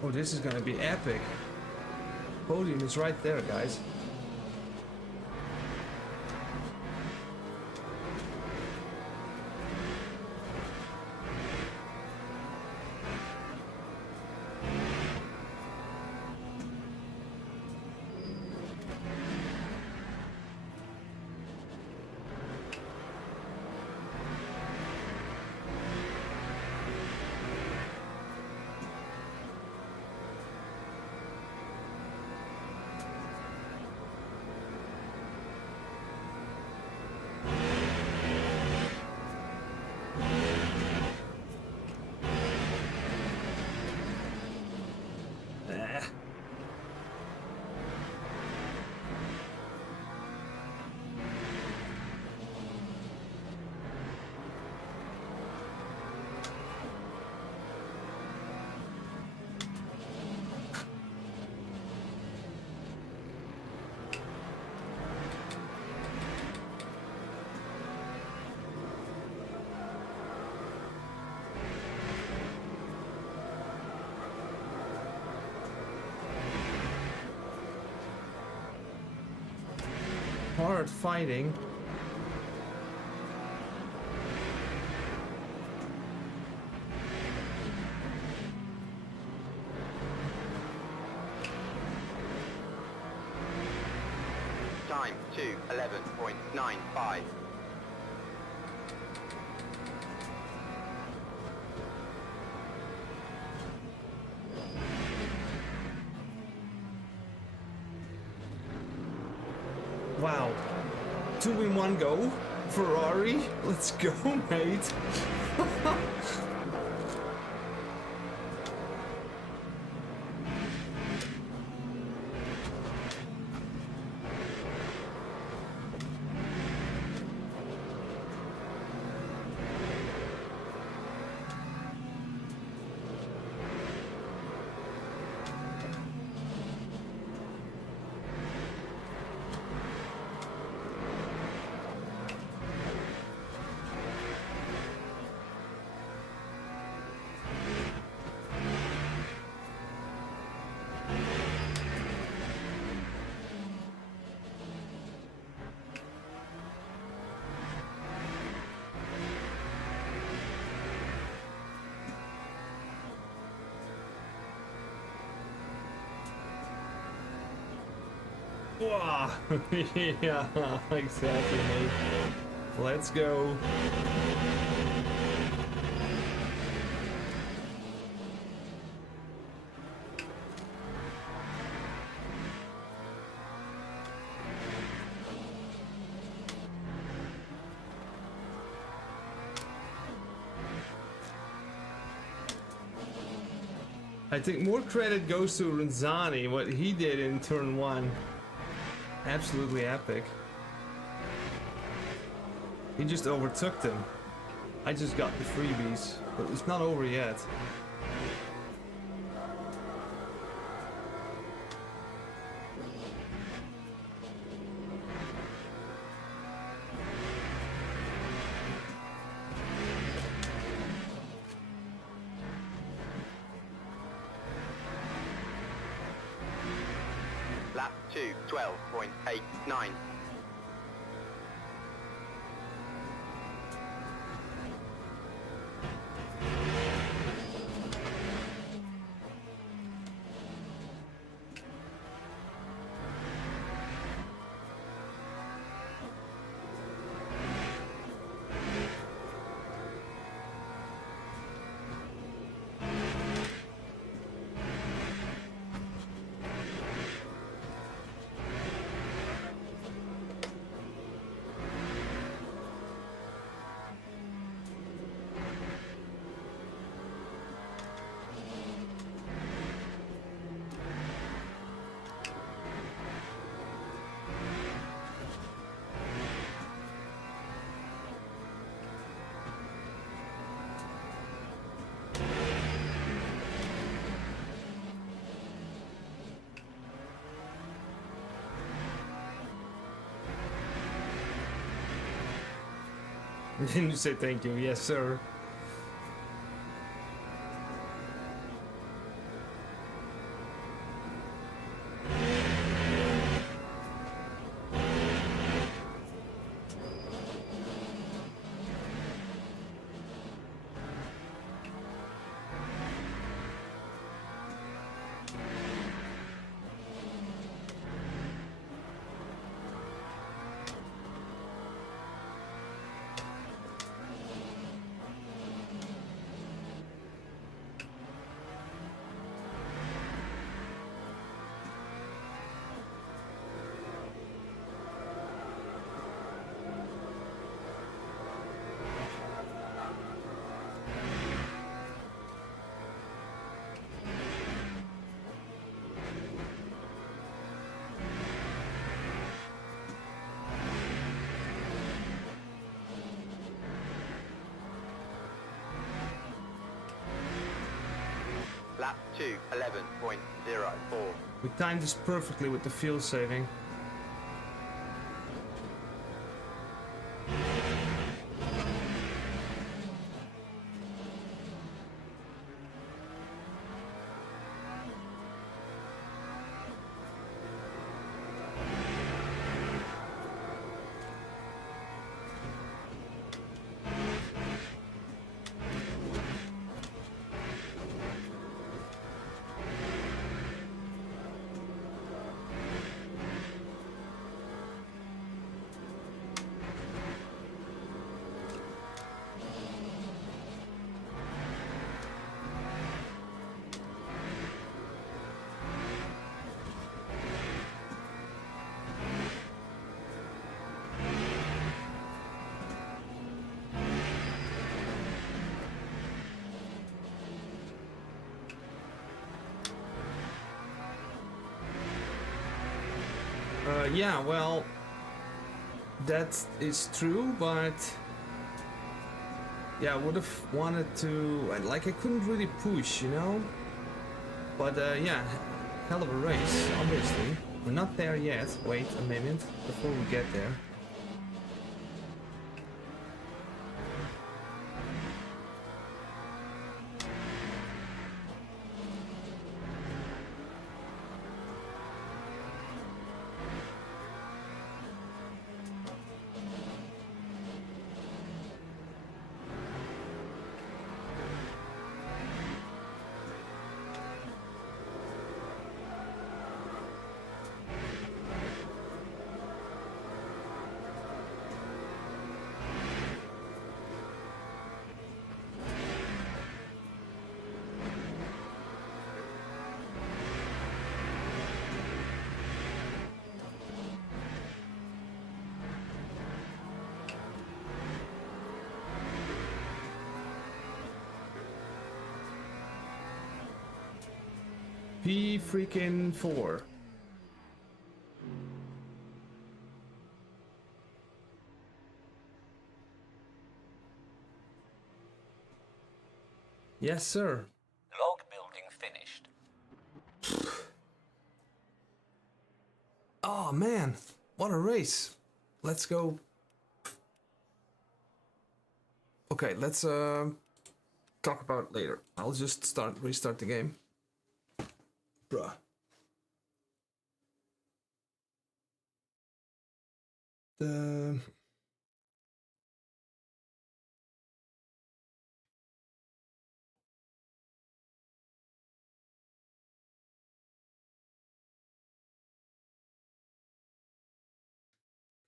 Oh, this is gonna be epic. Podium is right there, guys. Hard fighting. Time 2:11.95. Wow. 2 in 1 go. Ferrari. Let's go, mate. Wow. Yeah, exactly, mate. Let's go. I think more credit goes to Renzani, what he did in turn 1. Absolutely epic. He just overtook them. I just got the freebies, but it's not over yet. Lap 2:12.89. Didn't you say thank you? Yes, sir. Lap 2:11.04. We timed this perfectly with the fuel saving. Yeah, well, that is true, but yeah, I would have wanted to, like, I couldn't really push, you know? But yeah, hell of a race, obviously. We're not there yet. Wait a minute before we get there. P freaking 4. Yes, sir. Log building finished. Oh man, what a race. Let's go. Okay, let's talk about it later. I'll just restart the game. Bruh. The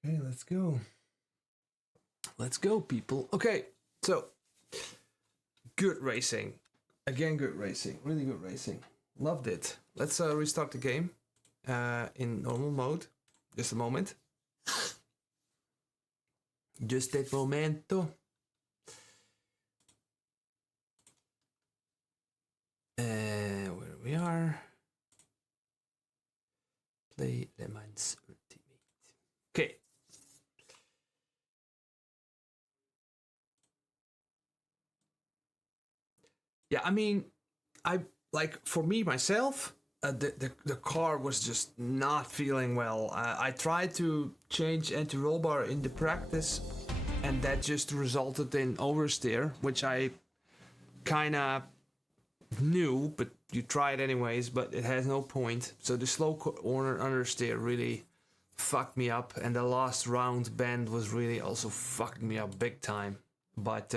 Okay, let's go. Let's go, people. Okay, so good racing. Again, good racing. Really good racing. Loved it. Let's restart the game in normal mode. Just a moment. Just a momento. Where we are. Play Le Mans Ultimate. Okay. Yeah, I mean, I like for me myself, the car was just not feeling well. I tried to change anti-roll bar in the practice, and that just resulted in oversteer, which I kind of knew, but you try it anyways. But it has no point. So the slow corner understeer really fucked me up, and the last round bend was really also fucking me up big time. But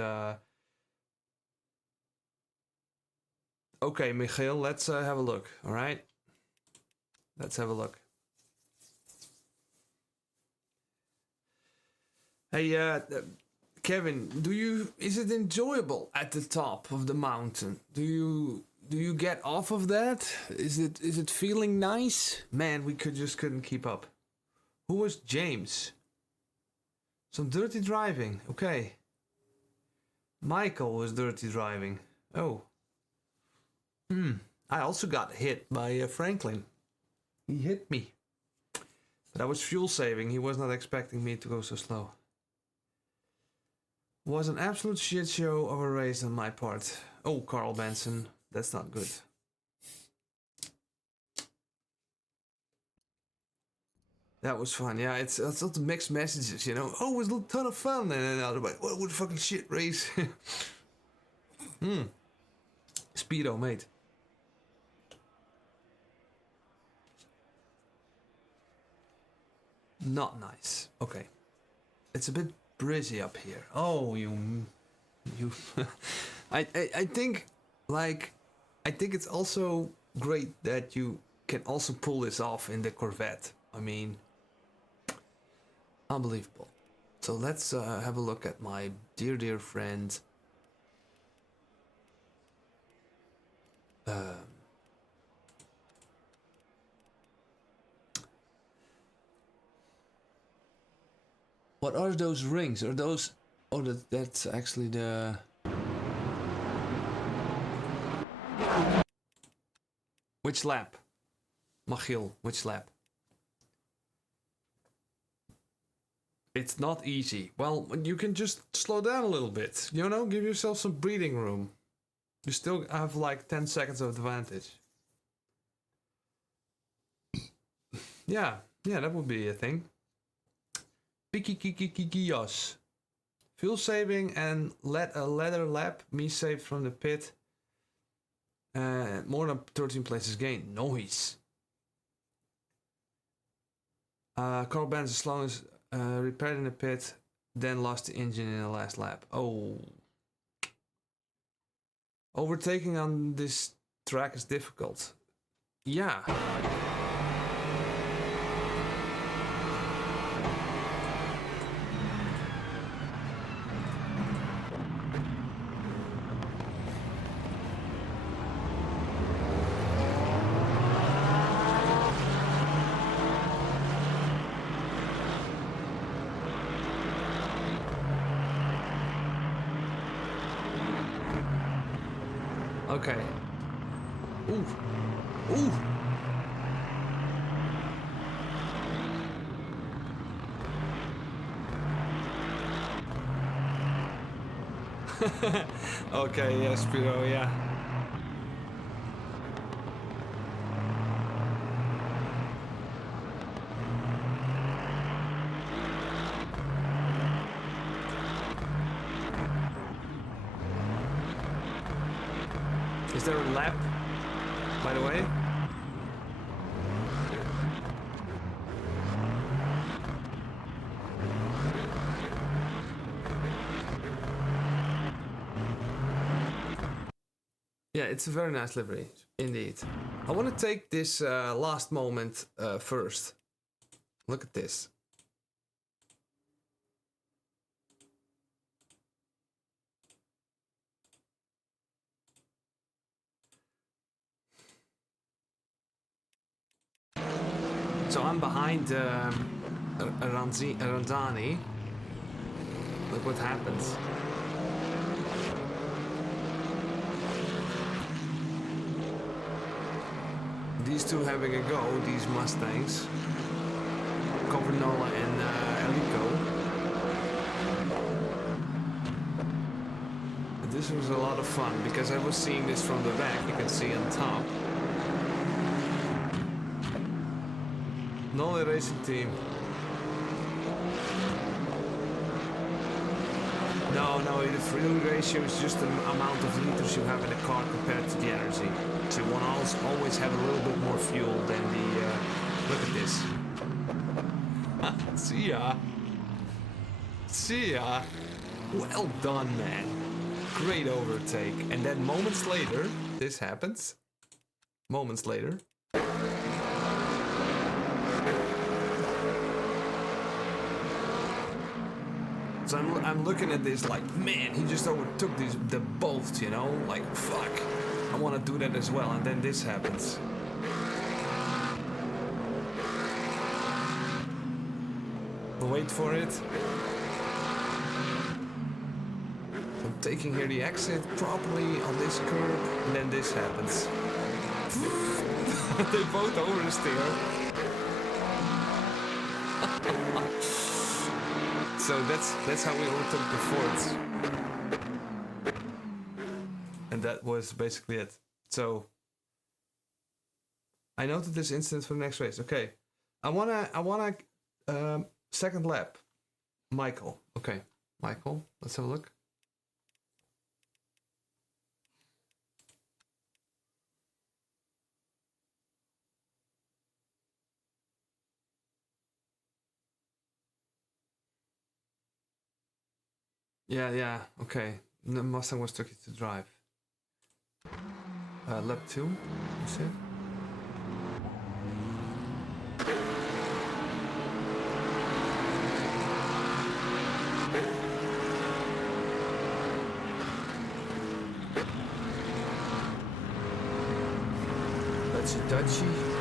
okay, Michiel, let's have a look, all right? Let's have a look. Hey, Kevin, is it enjoyable at the top of the mountain? Do you get off of that? Is it feeling nice? Man, we just couldn't keep up. Who was James? Some dirty driving, okay. Michael was dirty driving. Oh. I also got hit by Franklin. He hit me. But I was fuel saving. He was not expecting me to go so slow. Was an absolute shit show of a race on my part. Oh, Carl Benson. That's not good. That was fun. Yeah, it's lots of mixed messages, you know. Oh, it was a ton of fun. And then the other way, what a fucking shit race. Speedo, mate. Not nice. Okay. It's a bit breezy up here. Oh, you I think I think it's also great that you can also pull this off in the Corvette. I mean, unbelievable. So let's have a look at my dear friend what are those rings? Are those... Oh, that's actually the... Which lap? Michiel, which lap? It's not easy. Well, you can just slow down a little bit. You know, give yourself some breathing room. You still have like 10 seconds of advantage. Yeah, that would be a thing. Pikikikikikiyos. Fuel saving and let a ladder lap. Me saved from the pit. More than 13 places gained. Noise. Carl Benz as long as repaired in the pit, then lost the engine in the last lap. Oh. Overtaking on this track is difficult. Yeah. Okay. Ooh. Ooh. Okay, yeah, Spiro, yeah. Is there a lap, by the way? Yeah, it's a very nice livery, indeed. I want to take this last moment first. Look at this. So I'm behind Ranzani. Look what happens. These two having a go, these Mustangs. Covernola and Alico. This was a lot of fun because I was seeing this from the back. You can see on top. Nolly Racing Team. No, the fuel ratio is just the amount of liters you have in the car compared to the energy. So one always have a little bit more fuel than the... look at this. See ya. See ya. Well done, man. Great overtake. And then moments later, this happens. Moments later. So I'm looking at this like, man, he just overtook the bolt, you know? Like, fuck. I want to do that as well. And then this happens. Wait for it. I'm taking here the exit properly on this curve. And then this happens. They both oversteer. So that's how we overtook the Fords. And that was basically it. So I noted this incident for the next race. Okay. I wanna second lap. Michael. Okay. Michael, let's have a look. Yeah, okay. The Mustang was tricky to drive. Lap 2, you said? That's a Dutchie.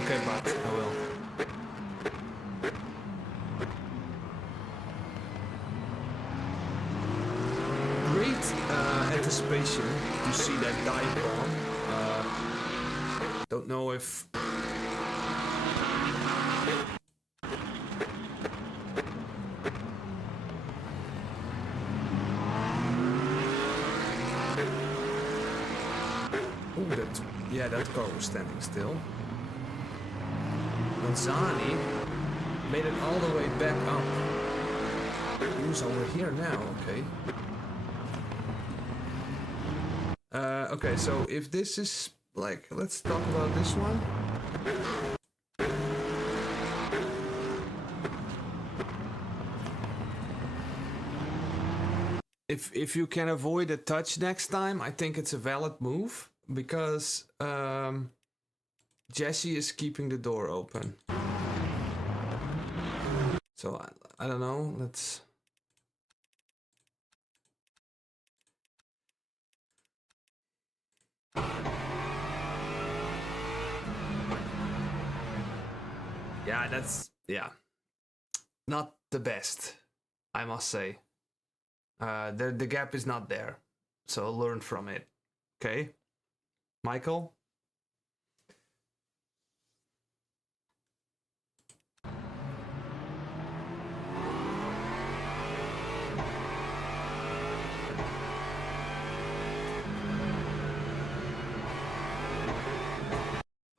Okay, but I will. Great anticipation to see that dive bomb. Don't know if... Ooh, that car was standing still. Gonzani made it all the way back up. Who's over here now? Okay. Okay, so if this is like, let's talk about this one. If you can avoid a touch next time, I think it's a valid move because Jesse is keeping the door open. So I don't know. Let's. Yeah, that's not the best, I must say. The gap is not there, so learn from it. Okay, Michael.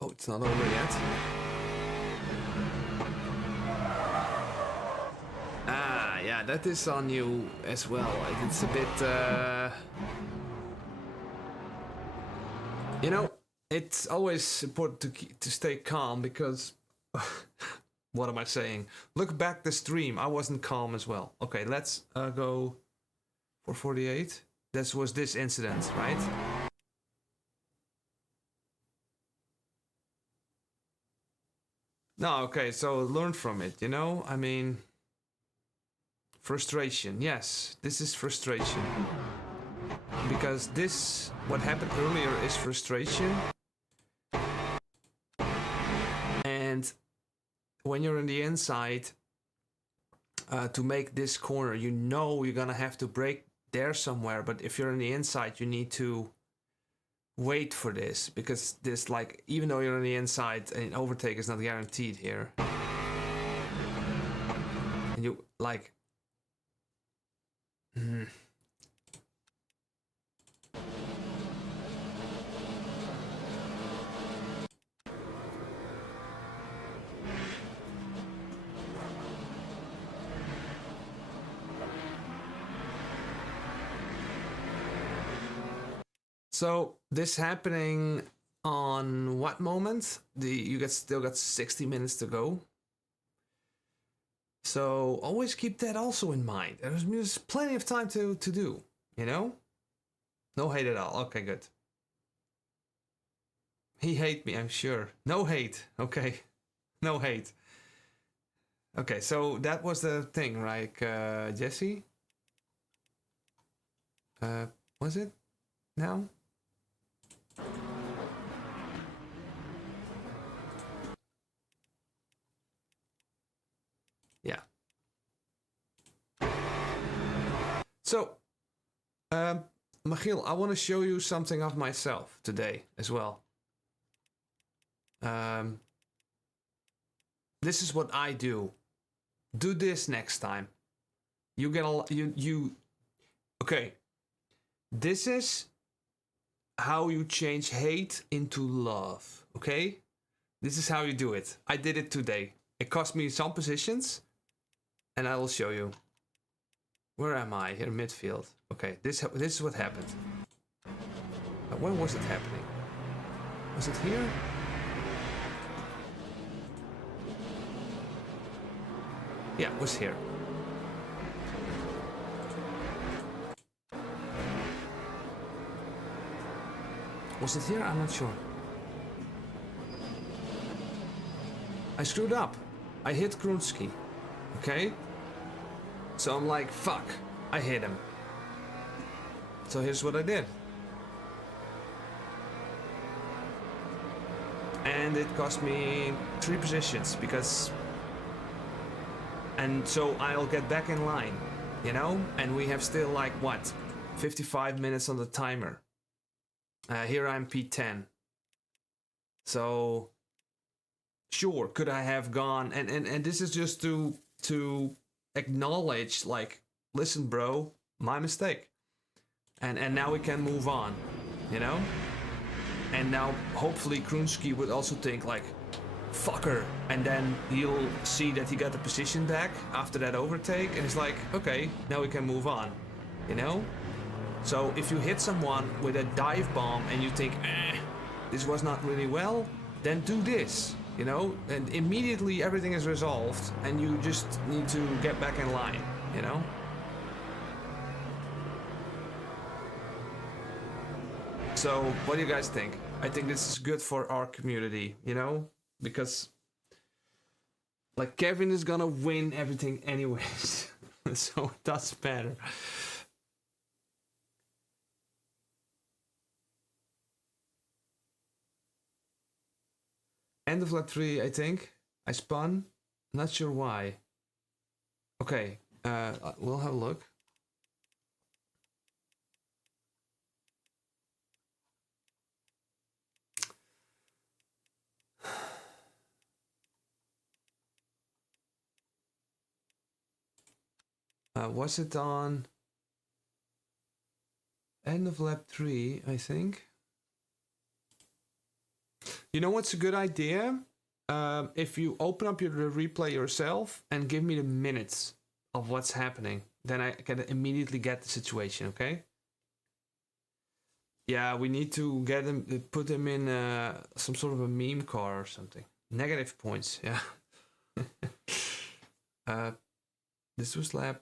Oh, it's not over yet. Ah, yeah, that is on you as well. It's a bit, you know, it's always important to stay calm because, what am I saying? Look back the stream, I wasn't calm as well. Okay, let's go for 48. This was this incident, right? No, okay, so learn from it, you know? I mean, frustration. Yes, this is frustration. Because this, what happened earlier is frustration. And when you're on the inside, to make this corner, you know you're gonna have to brake there somewhere. But if you're on the inside, you need to wait for this, because this, like, even though you're on the inside, an overtake is not guaranteed here. And you like so this happening on what moment? You still got 60 minutes to go. So always keep that also in mind. There's plenty of time to do, you know? No hate at all. Okay, good. He hate me, I'm sure. No hate. Okay. No hate. Okay, so that was the thing, right, Jesse? Was it? Now? Yeah. So, Michiel, I want to show you something of myself today as well. This is what I do. Do this next time. You get you. Okay. This is how you change hate into love. Okay. This is how you do it. I did it today. It cost me some positions, and I will show you. Where am I? Here, midfield. Okay, this is what happened. When was it happening? Was it here? Yeah, it was here. Was it here? I'm not sure. I screwed up. I hit Krunsky. Okay? So I'm like, fuck. I hit him. So here's what I did. and it cost me 3 positions because, and so I'll get back in line, you know, and we have still like what, 55 minutes on the timer. Here I'm P10, so sure, could I have gone, and this is just to acknowledge, like, listen bro, my mistake, and now we can move on, you know. And now hopefully Krunski would also think like, fucker, and then he'll see that he got the position back after that overtake, and he's like, okay, now we can move on, you know. So if you hit someone with a dive bomb and you think, this was not really well, then do this, you know, and immediately everything is resolved and you just need to get back in line, you know. So what do you guys think? I think this is good for our community, you know, because like Kevin is gonna win everything anyways, so it doesn't matter. End of lap 3, I think. I spun. Not sure why. Okay, we'll have a look. Was it on end of lap 3, I think? You know what's a good idea? If you open up your replay yourself and give me the minutes of what's happening, then I can immediately get the situation, okay? Yeah, we need to get him, put him in some sort of a meme car or something. Negative points, yeah. This was lap.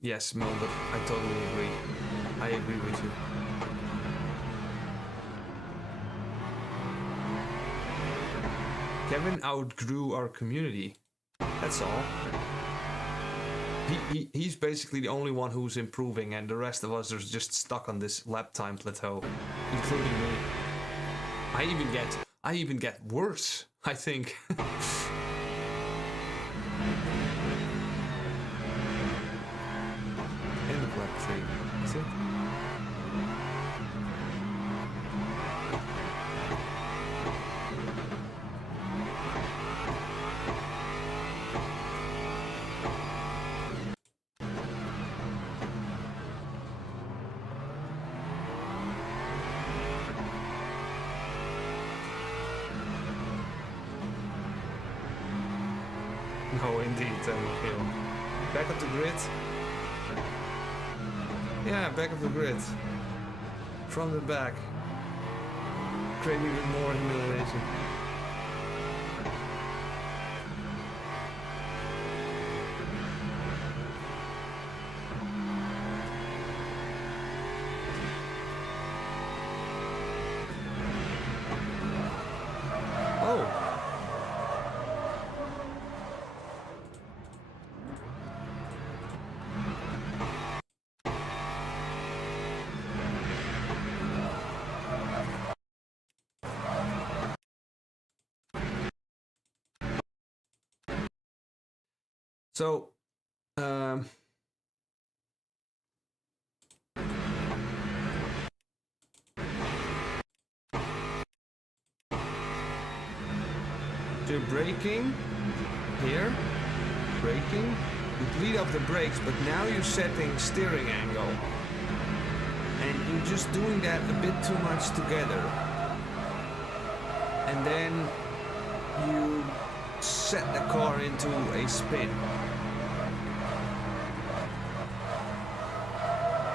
Yes, Mulder, I totally agree. I agree with you. Kevin outgrew our community. That's all. He's basically the only one who's improving, and the rest of us are just stuck on this lap time plateau, including me. I even get worse, I think. End of lap 3, is it? No, indeed, Michiel. Back of the grid. Yeah, back of the grid. From the back. Create even more humiliation. Oh! So, you're braking here, braking, you bleed off the brakes, but now you're setting steering angle, and you're just doing that a bit too much together, and then you set the car into a spin.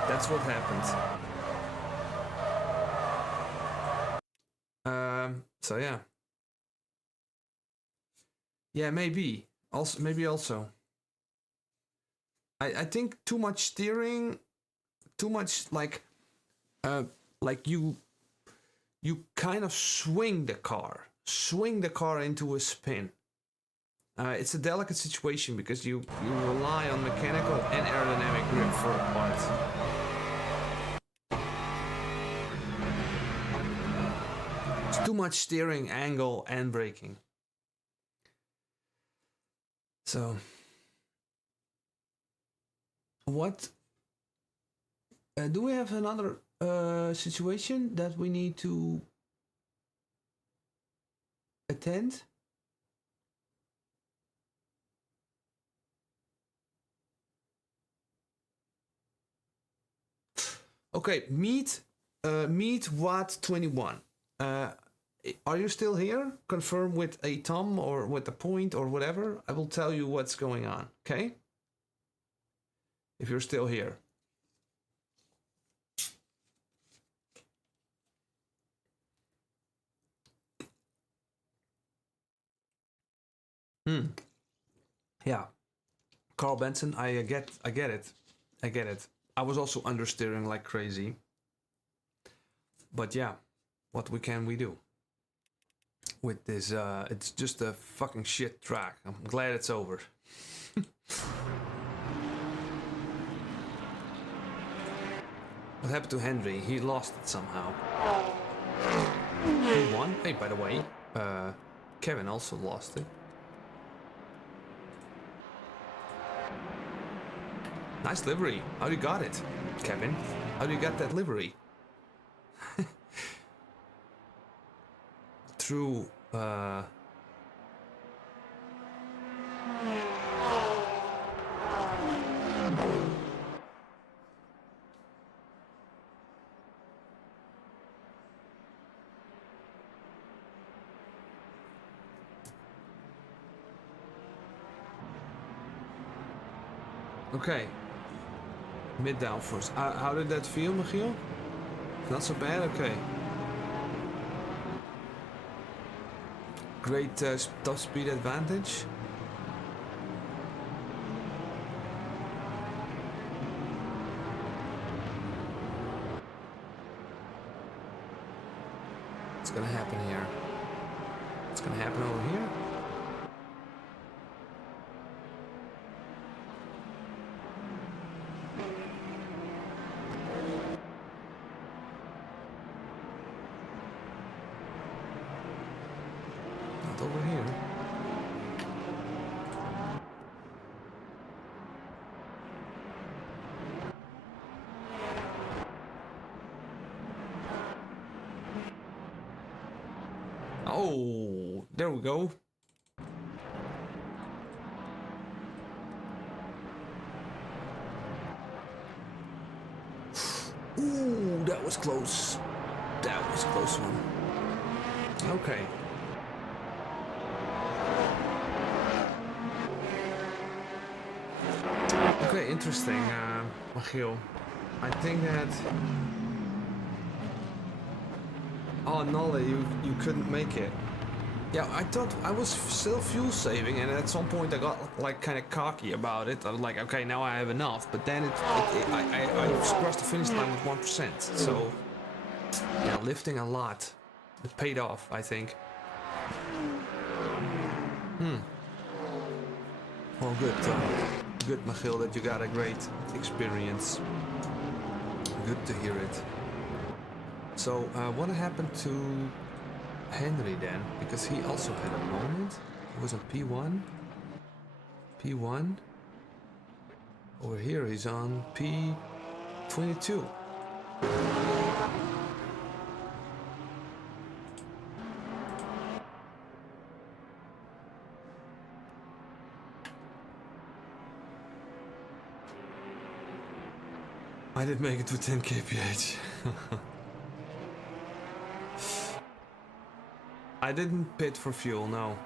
That's what happened. So yeah. Yeah, maybe. Also. I think too much steering, too much like you kind of swing the car into a spin. It's a delicate situation because you rely on mechanical and aerodynamic grip for a part. It's too much steering, angle, and braking. So, what? Do we have another situation that we need to attend? Okay, meet Watt 21. Are you still here? Confirm with a thumb or with a point or whatever. I will tell you what's going on, okay? If you're still here. Yeah. Carl Benson, I get it. I get it. I was also understeering like crazy. But yeah, what can we do? With this, it's just a fucking shit track. I'm glad it's over. What happened to Henry? He lost it somehow. He won? Hey, by the way, Kevin also lost it. Nice livery. How you got it, Kevin? How do you get that livery? Through, okay. Mid downforce. How did that feel, Michiel? Not so bad? Okay. Great top speed advantage. What's gonna happen here? What's gonna happen over here? Over here. Oh, there we go. Ooh, that was close. That was a close one. Okay. Okay, interesting, Michiel. I think that... Oh, Nolle, you couldn't make it. Yeah, I thought I was still fuel saving, and at some point I got like kind of cocky about it. I was like, okay, now I have enough. But then I crossed the finish line with 1%. So, yeah, lifting a lot. It paid off, I think. Well, good. Good, Michiel, that you got a great experience. Good to hear it. So, what happened to Henry then? Because he also had a moment. He was on P1. P1. Over here, he's on P22. I didn't make it to 10 kph. I didn't pit for fuel, no.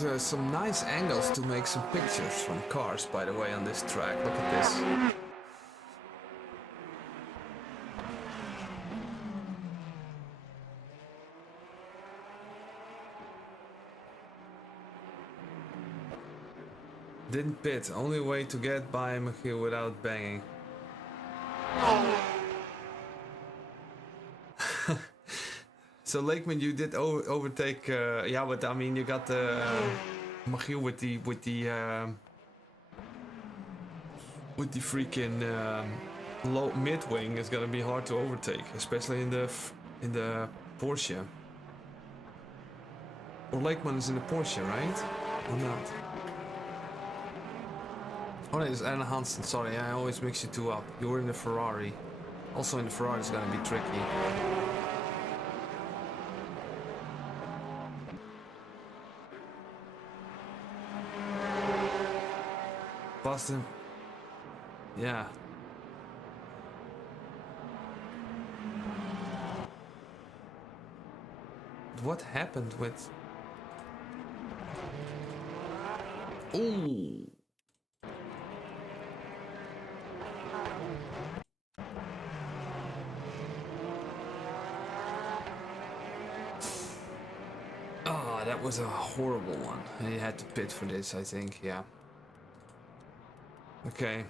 There's some nice angles to make some pictures from cars, by the way, on this track. Look at this. Didn't pit. Only way to get by Michiel without banging. So Lakeman, you did overtake. Yeah, but I mean, you got Michiel with the freaking low mid wing is gonna be hard to overtake, especially in the Porsche. Or Lakeman is in the Porsche, right? Or not? Oh, no, it's Anna Hansen. Sorry, I always mix you two up. You're in the Ferrari. Also in the Ferrari is gonna be tricky. Boston. Yeah. What happened with... Ooh. Oh, that was a horrible one. I had to pit for this, I think, yeah. Okay.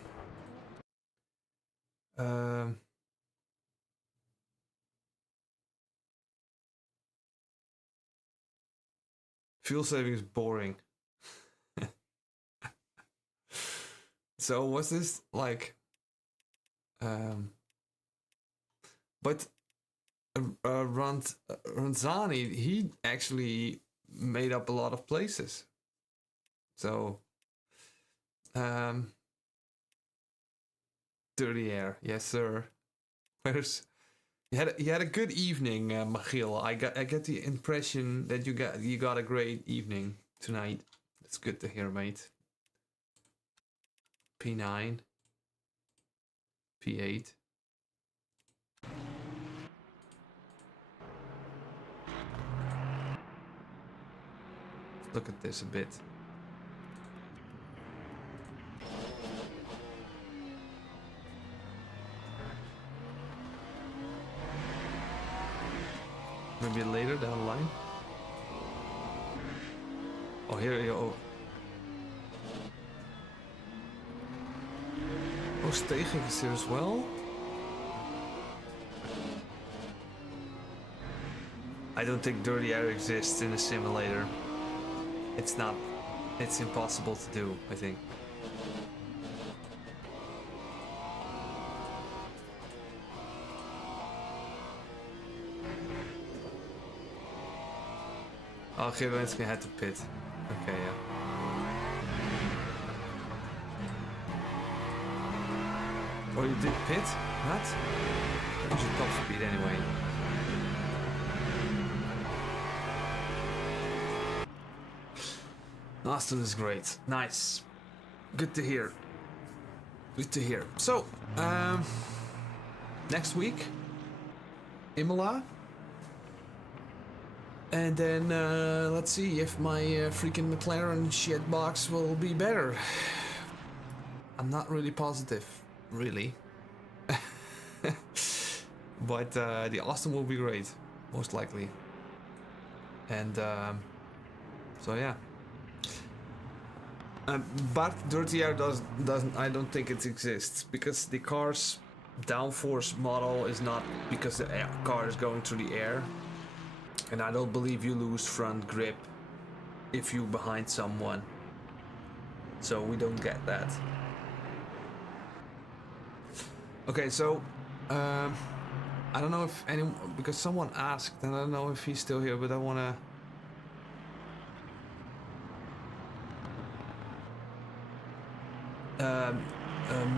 Fuel saving is boring. So was this like but Ranzani, he actually made up a lot of places. So dirty air, yes sir. Where's you had a good evening, Michiel. I get the impression that you got a great evening tonight. That's good to hear, mate. P9, P8. Look at this a bit. Maybe later down the line. Oh, here you go. Oh, Stegen is here as well. I don't think dirty air exists in a simulator. It's not. It's impossible to do, I think. Oh, Gerwinski had to pit. Okay, yeah. Oh, you did pit? What? That was your top speed anyway. Austin is great. Nice. Good to hear. Good to hear. So, next week, Imola. And then let's see if my freaking McLaren shit box will be better. I'm not really positive, really. But the Austin will be great, most likely. And so yeah. But dirty air doesn't. I don't think it exists because the car's downforce model is not because the car is going through the air. And I don't believe you lose front grip if you're behind someone. So we don't get that. Okay, so I don't know if anyone, because someone asked, and I don't know if he's still here, but I wanna.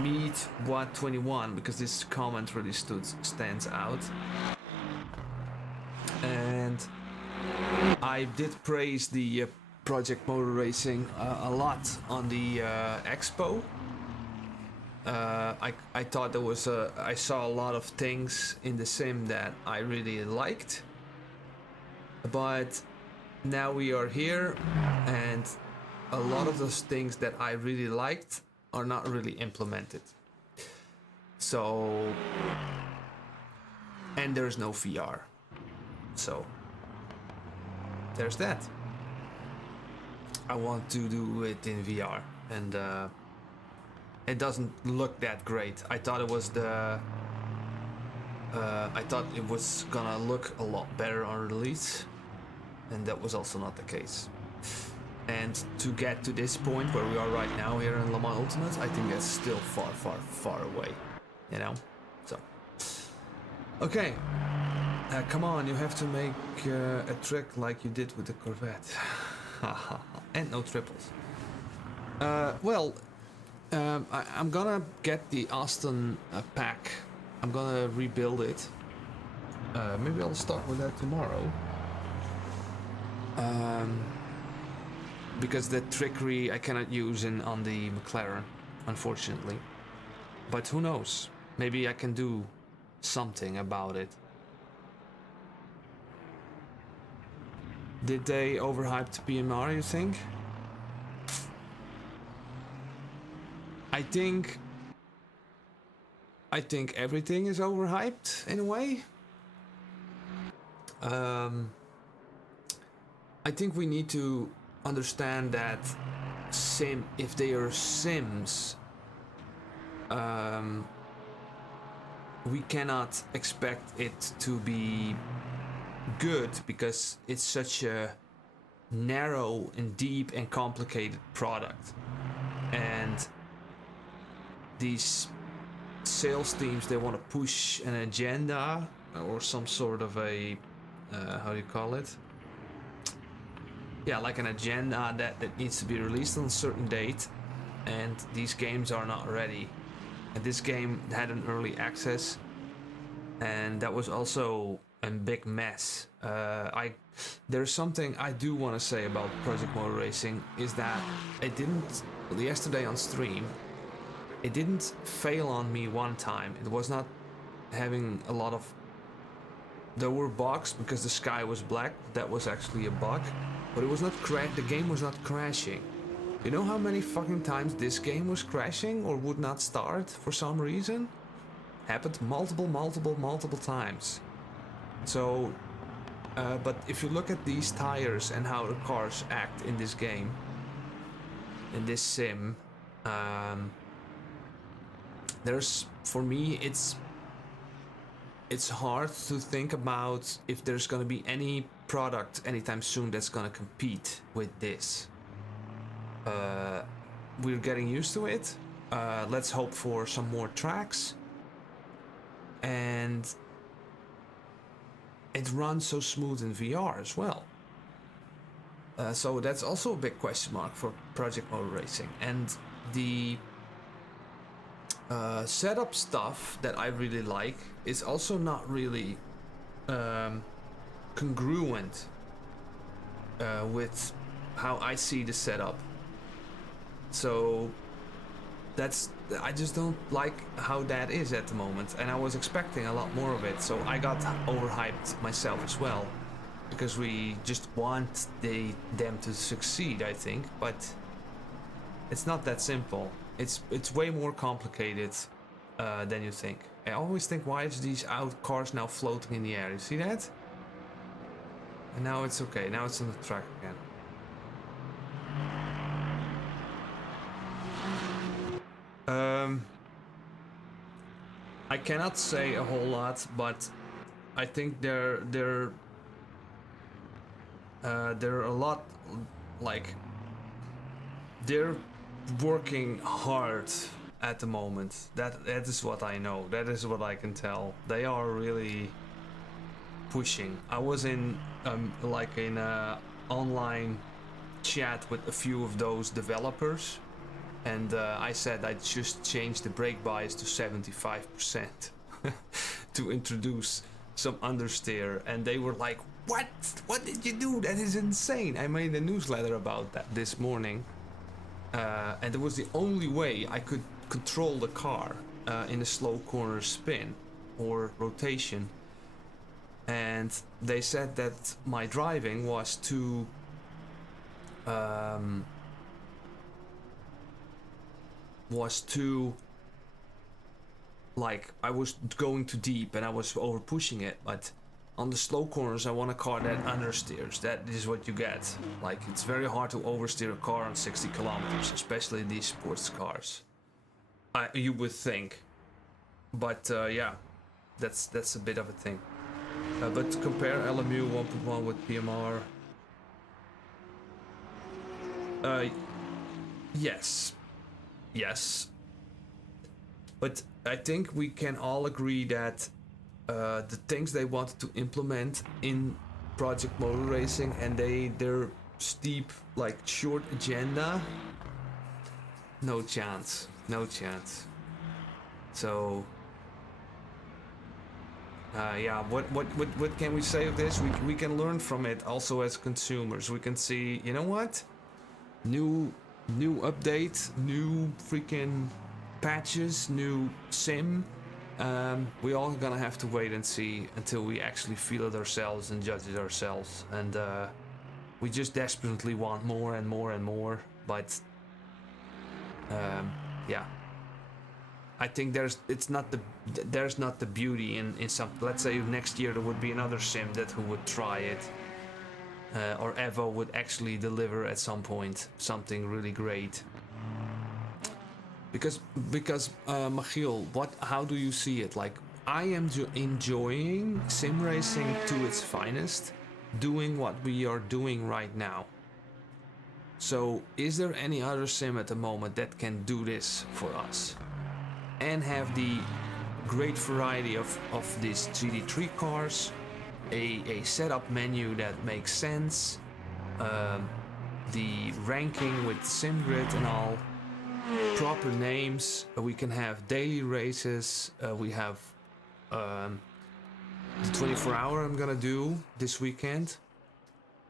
Meet 121 because this comment really stands out. And I did praise the Project Motor Racing a lot on the Expo. I thought there was I saw a lot of things in the sim that I really liked, but now we are here, and a lot of those things that I really liked are not really implemented. So, and there's no VR. So, there's that. I want to do it in VR, and it doesn't look that great. I thought it was gonna look a lot better on release, and that was also not the case. And to get to this point where we are right now here in Le Mans Ultimate, I think that's still far, far, far away, you know? So, okay, come on, you have to make a trick like you did with the Corvette. And no triples. I'm gonna get the Austin pack. I'm gonna rebuild it. Maybe I'll start with that tomorrow. Because the trickery I cannot use on the Mclaren, unfortunately. But who knows? Maybe I can do something about it. Did they overhype the PMR, you think? I think everything is overhyped in a way. I think we need to understand that if they are sims, we cannot expect it to be good because it's such a narrow and deep and complicated product. And these sales teams, they want to push an agenda or some sort of a how do you call it? Yeah, like an agenda that needs to be released on a certain date, and these games are not ready. And this game had an early access, and that was also a big mess. There's something I do want to say about Project Motor Racing, is that it didn't, yesterday on stream, it didn't fail on me one time. It was not having a lot of, there were bugs because the sky was black. That was actually a bug, but it was not the game was not crashing. You know how many fucking times this game was crashing or would not start for some reason? Happened multiple times. So, but if you look at these tires and how the cars act in this game, in this sim, there's, for me, it's hard to think about if there's gonna be any product anytime soon that's gonna compete with this. We're getting used to it. Let's hope for some more tracks. And it runs so smooth in VR as well. So that's also a big question mark for Project Motor Racing. And the setup stuff that I really like is also not really congruent with how I see the setup. So I just don't like how that is at the moment, and I was expecting a lot more of it, so I got overhyped myself as well, because we just want them to succeed, I think, but it's not that simple. It's way more complicated than you think. I always think, why is these cars now floating in the air? You see that? And now it's okay. Now it's on the track again. I cannot say a whole lot, but I think there are a lot, like, they're working hard at the moment. That is what I know. That is what I can tell. They are really pushing. I was in like in a online chat with a few of those developers, and I said I'd just change the brake bias to 75% to introduce some understeer, and they were like, what did you do? That is insane. I made a newsletter about that this morning, and it was the only way I could control the car in a slow corner spin or rotation. and they said that my driving was too like I was going too deep and I was over pushing it. But on the slow corners I want a car that understeers. That is what you get. Like, it's very hard to oversteer a car on 60 kilometers, especially these sports cars, you would think. But yeah, that's a bit of a thing. But compare LMU 1.1 with PMR. Yes. But I think we can all agree that the things they wanted to implement in Project Motor Racing and their steep, like, short agenda, no chance. So yeah, what can we say of this? We can learn from it also as consumers. We can see, you know what? New update, new freaking patches, new sim. We all gonna have to wait and see until we actually feel it ourselves and judge it ourselves. And we just desperately want more and more and more. But yeah, I think there's not the beauty in some. Let's say next year there would be another sim that who would try it, or Evo would actually deliver at some point something really great. Because Michiel, how do you see it? Like, I am enjoying sim racing to its finest, doing what we are doing right now. So is there any other sim at the moment that can do this for us and have the great variety of these GT3 cars, a setup menu that makes sense, the ranking with SimGrid and all, proper names, we can have daily races, we have the 24-hour I'm gonna do this weekend,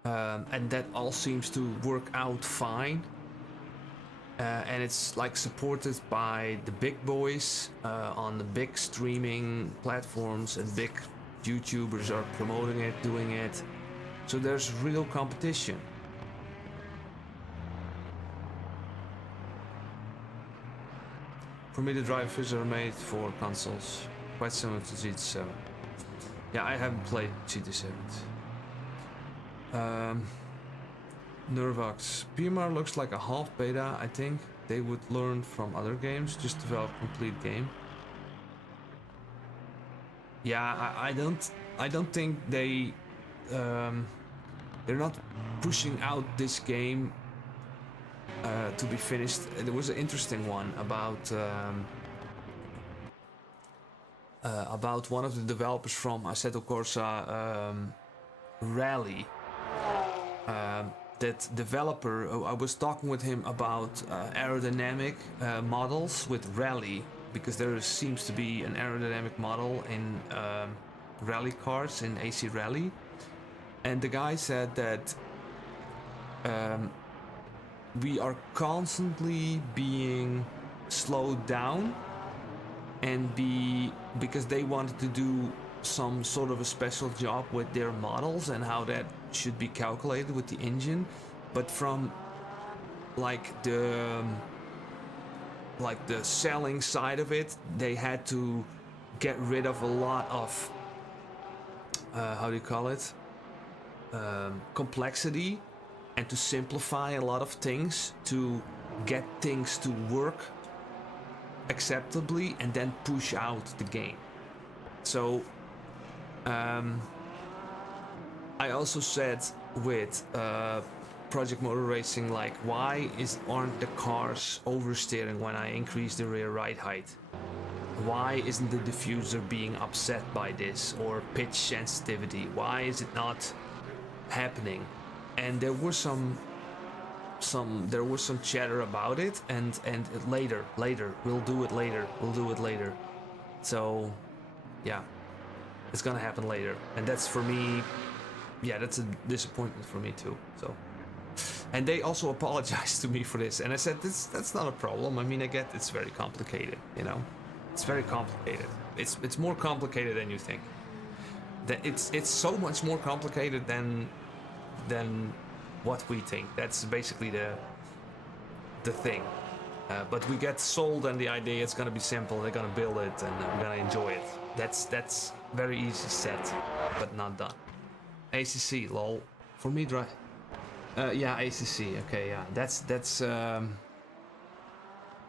and that all seems to work out fine, and it's like supported by the big boys on the big streaming platforms, and big YouTubers are promoting it, doing it, so there's real competition. For me, the drivers are made for consoles, quite similar to GT7. Yeah, I haven't played GT7. Nervox. PMR looks like a half beta, I think. They would learn from other games, just develop complete game. Yeah, I don't think they're not pushing out this game to be finished. There was an interesting one about one of the developers from Assetto Corsa Rally. That developer, I was talking with him about aerodynamic models with Rally, because there seems to be an aerodynamic model in rally cars in AC Rally, and the guy said that we are constantly being slowed down, and because they wanted to do some sort of a special job with their models and how that should be calculated with the engine, but from like the selling side of it, they had to get rid of a lot of how do you call it, complexity, and to simplify a lot of things to get things to work acceptably and then push out the game. So I also said with Project Motor Racing, like, why aren't the cars oversteering when I increase the rear ride height? Why isn't the diffuser being upset by this, or pitch sensitivity? Why is it not happening? And there was some chatter about it, and later we'll do it later. So yeah, it's gonna happen later, and that's for me. Yeah, that's a disappointment for me too. So, and they also apologized to me for this, and I said that's not a problem. I mean, I get it's very complicated, you know. It's very complicated. It's more complicated than you think. it's so much more complicated than what we think. That's basically the thing. But we get sold on the idea it's gonna be simple. They're gonna build it and we're gonna enjoy it. That's very easy said, but not done. ACC, lol. For me, yeah, ACC. Okay, yeah, that's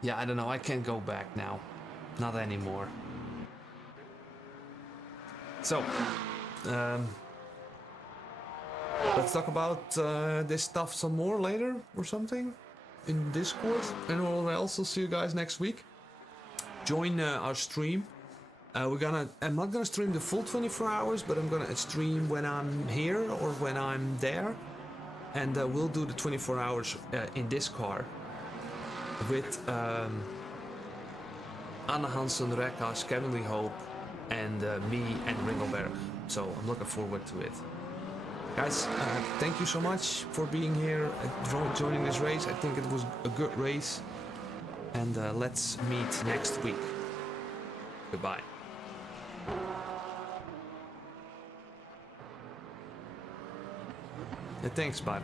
yeah, I don't know. I can't go back now, not anymore. So, let's talk about this stuff some more later or something in Discord, and we'll also see you guys next week. Join our stream. I'm not gonna stream the full 24 hours, but I'm gonna stream when I'm here or when I'm there, and we'll do the 24 hours in this car with Anna Hansen, Rekas, Kevin Lee Hope, and me and Ringelberg. So I'm looking forward to it. Guys, thank you so much for being here and joining this race. I think it was a good race. And let's meet next week. Goodbye. Yeah, thanks, bud.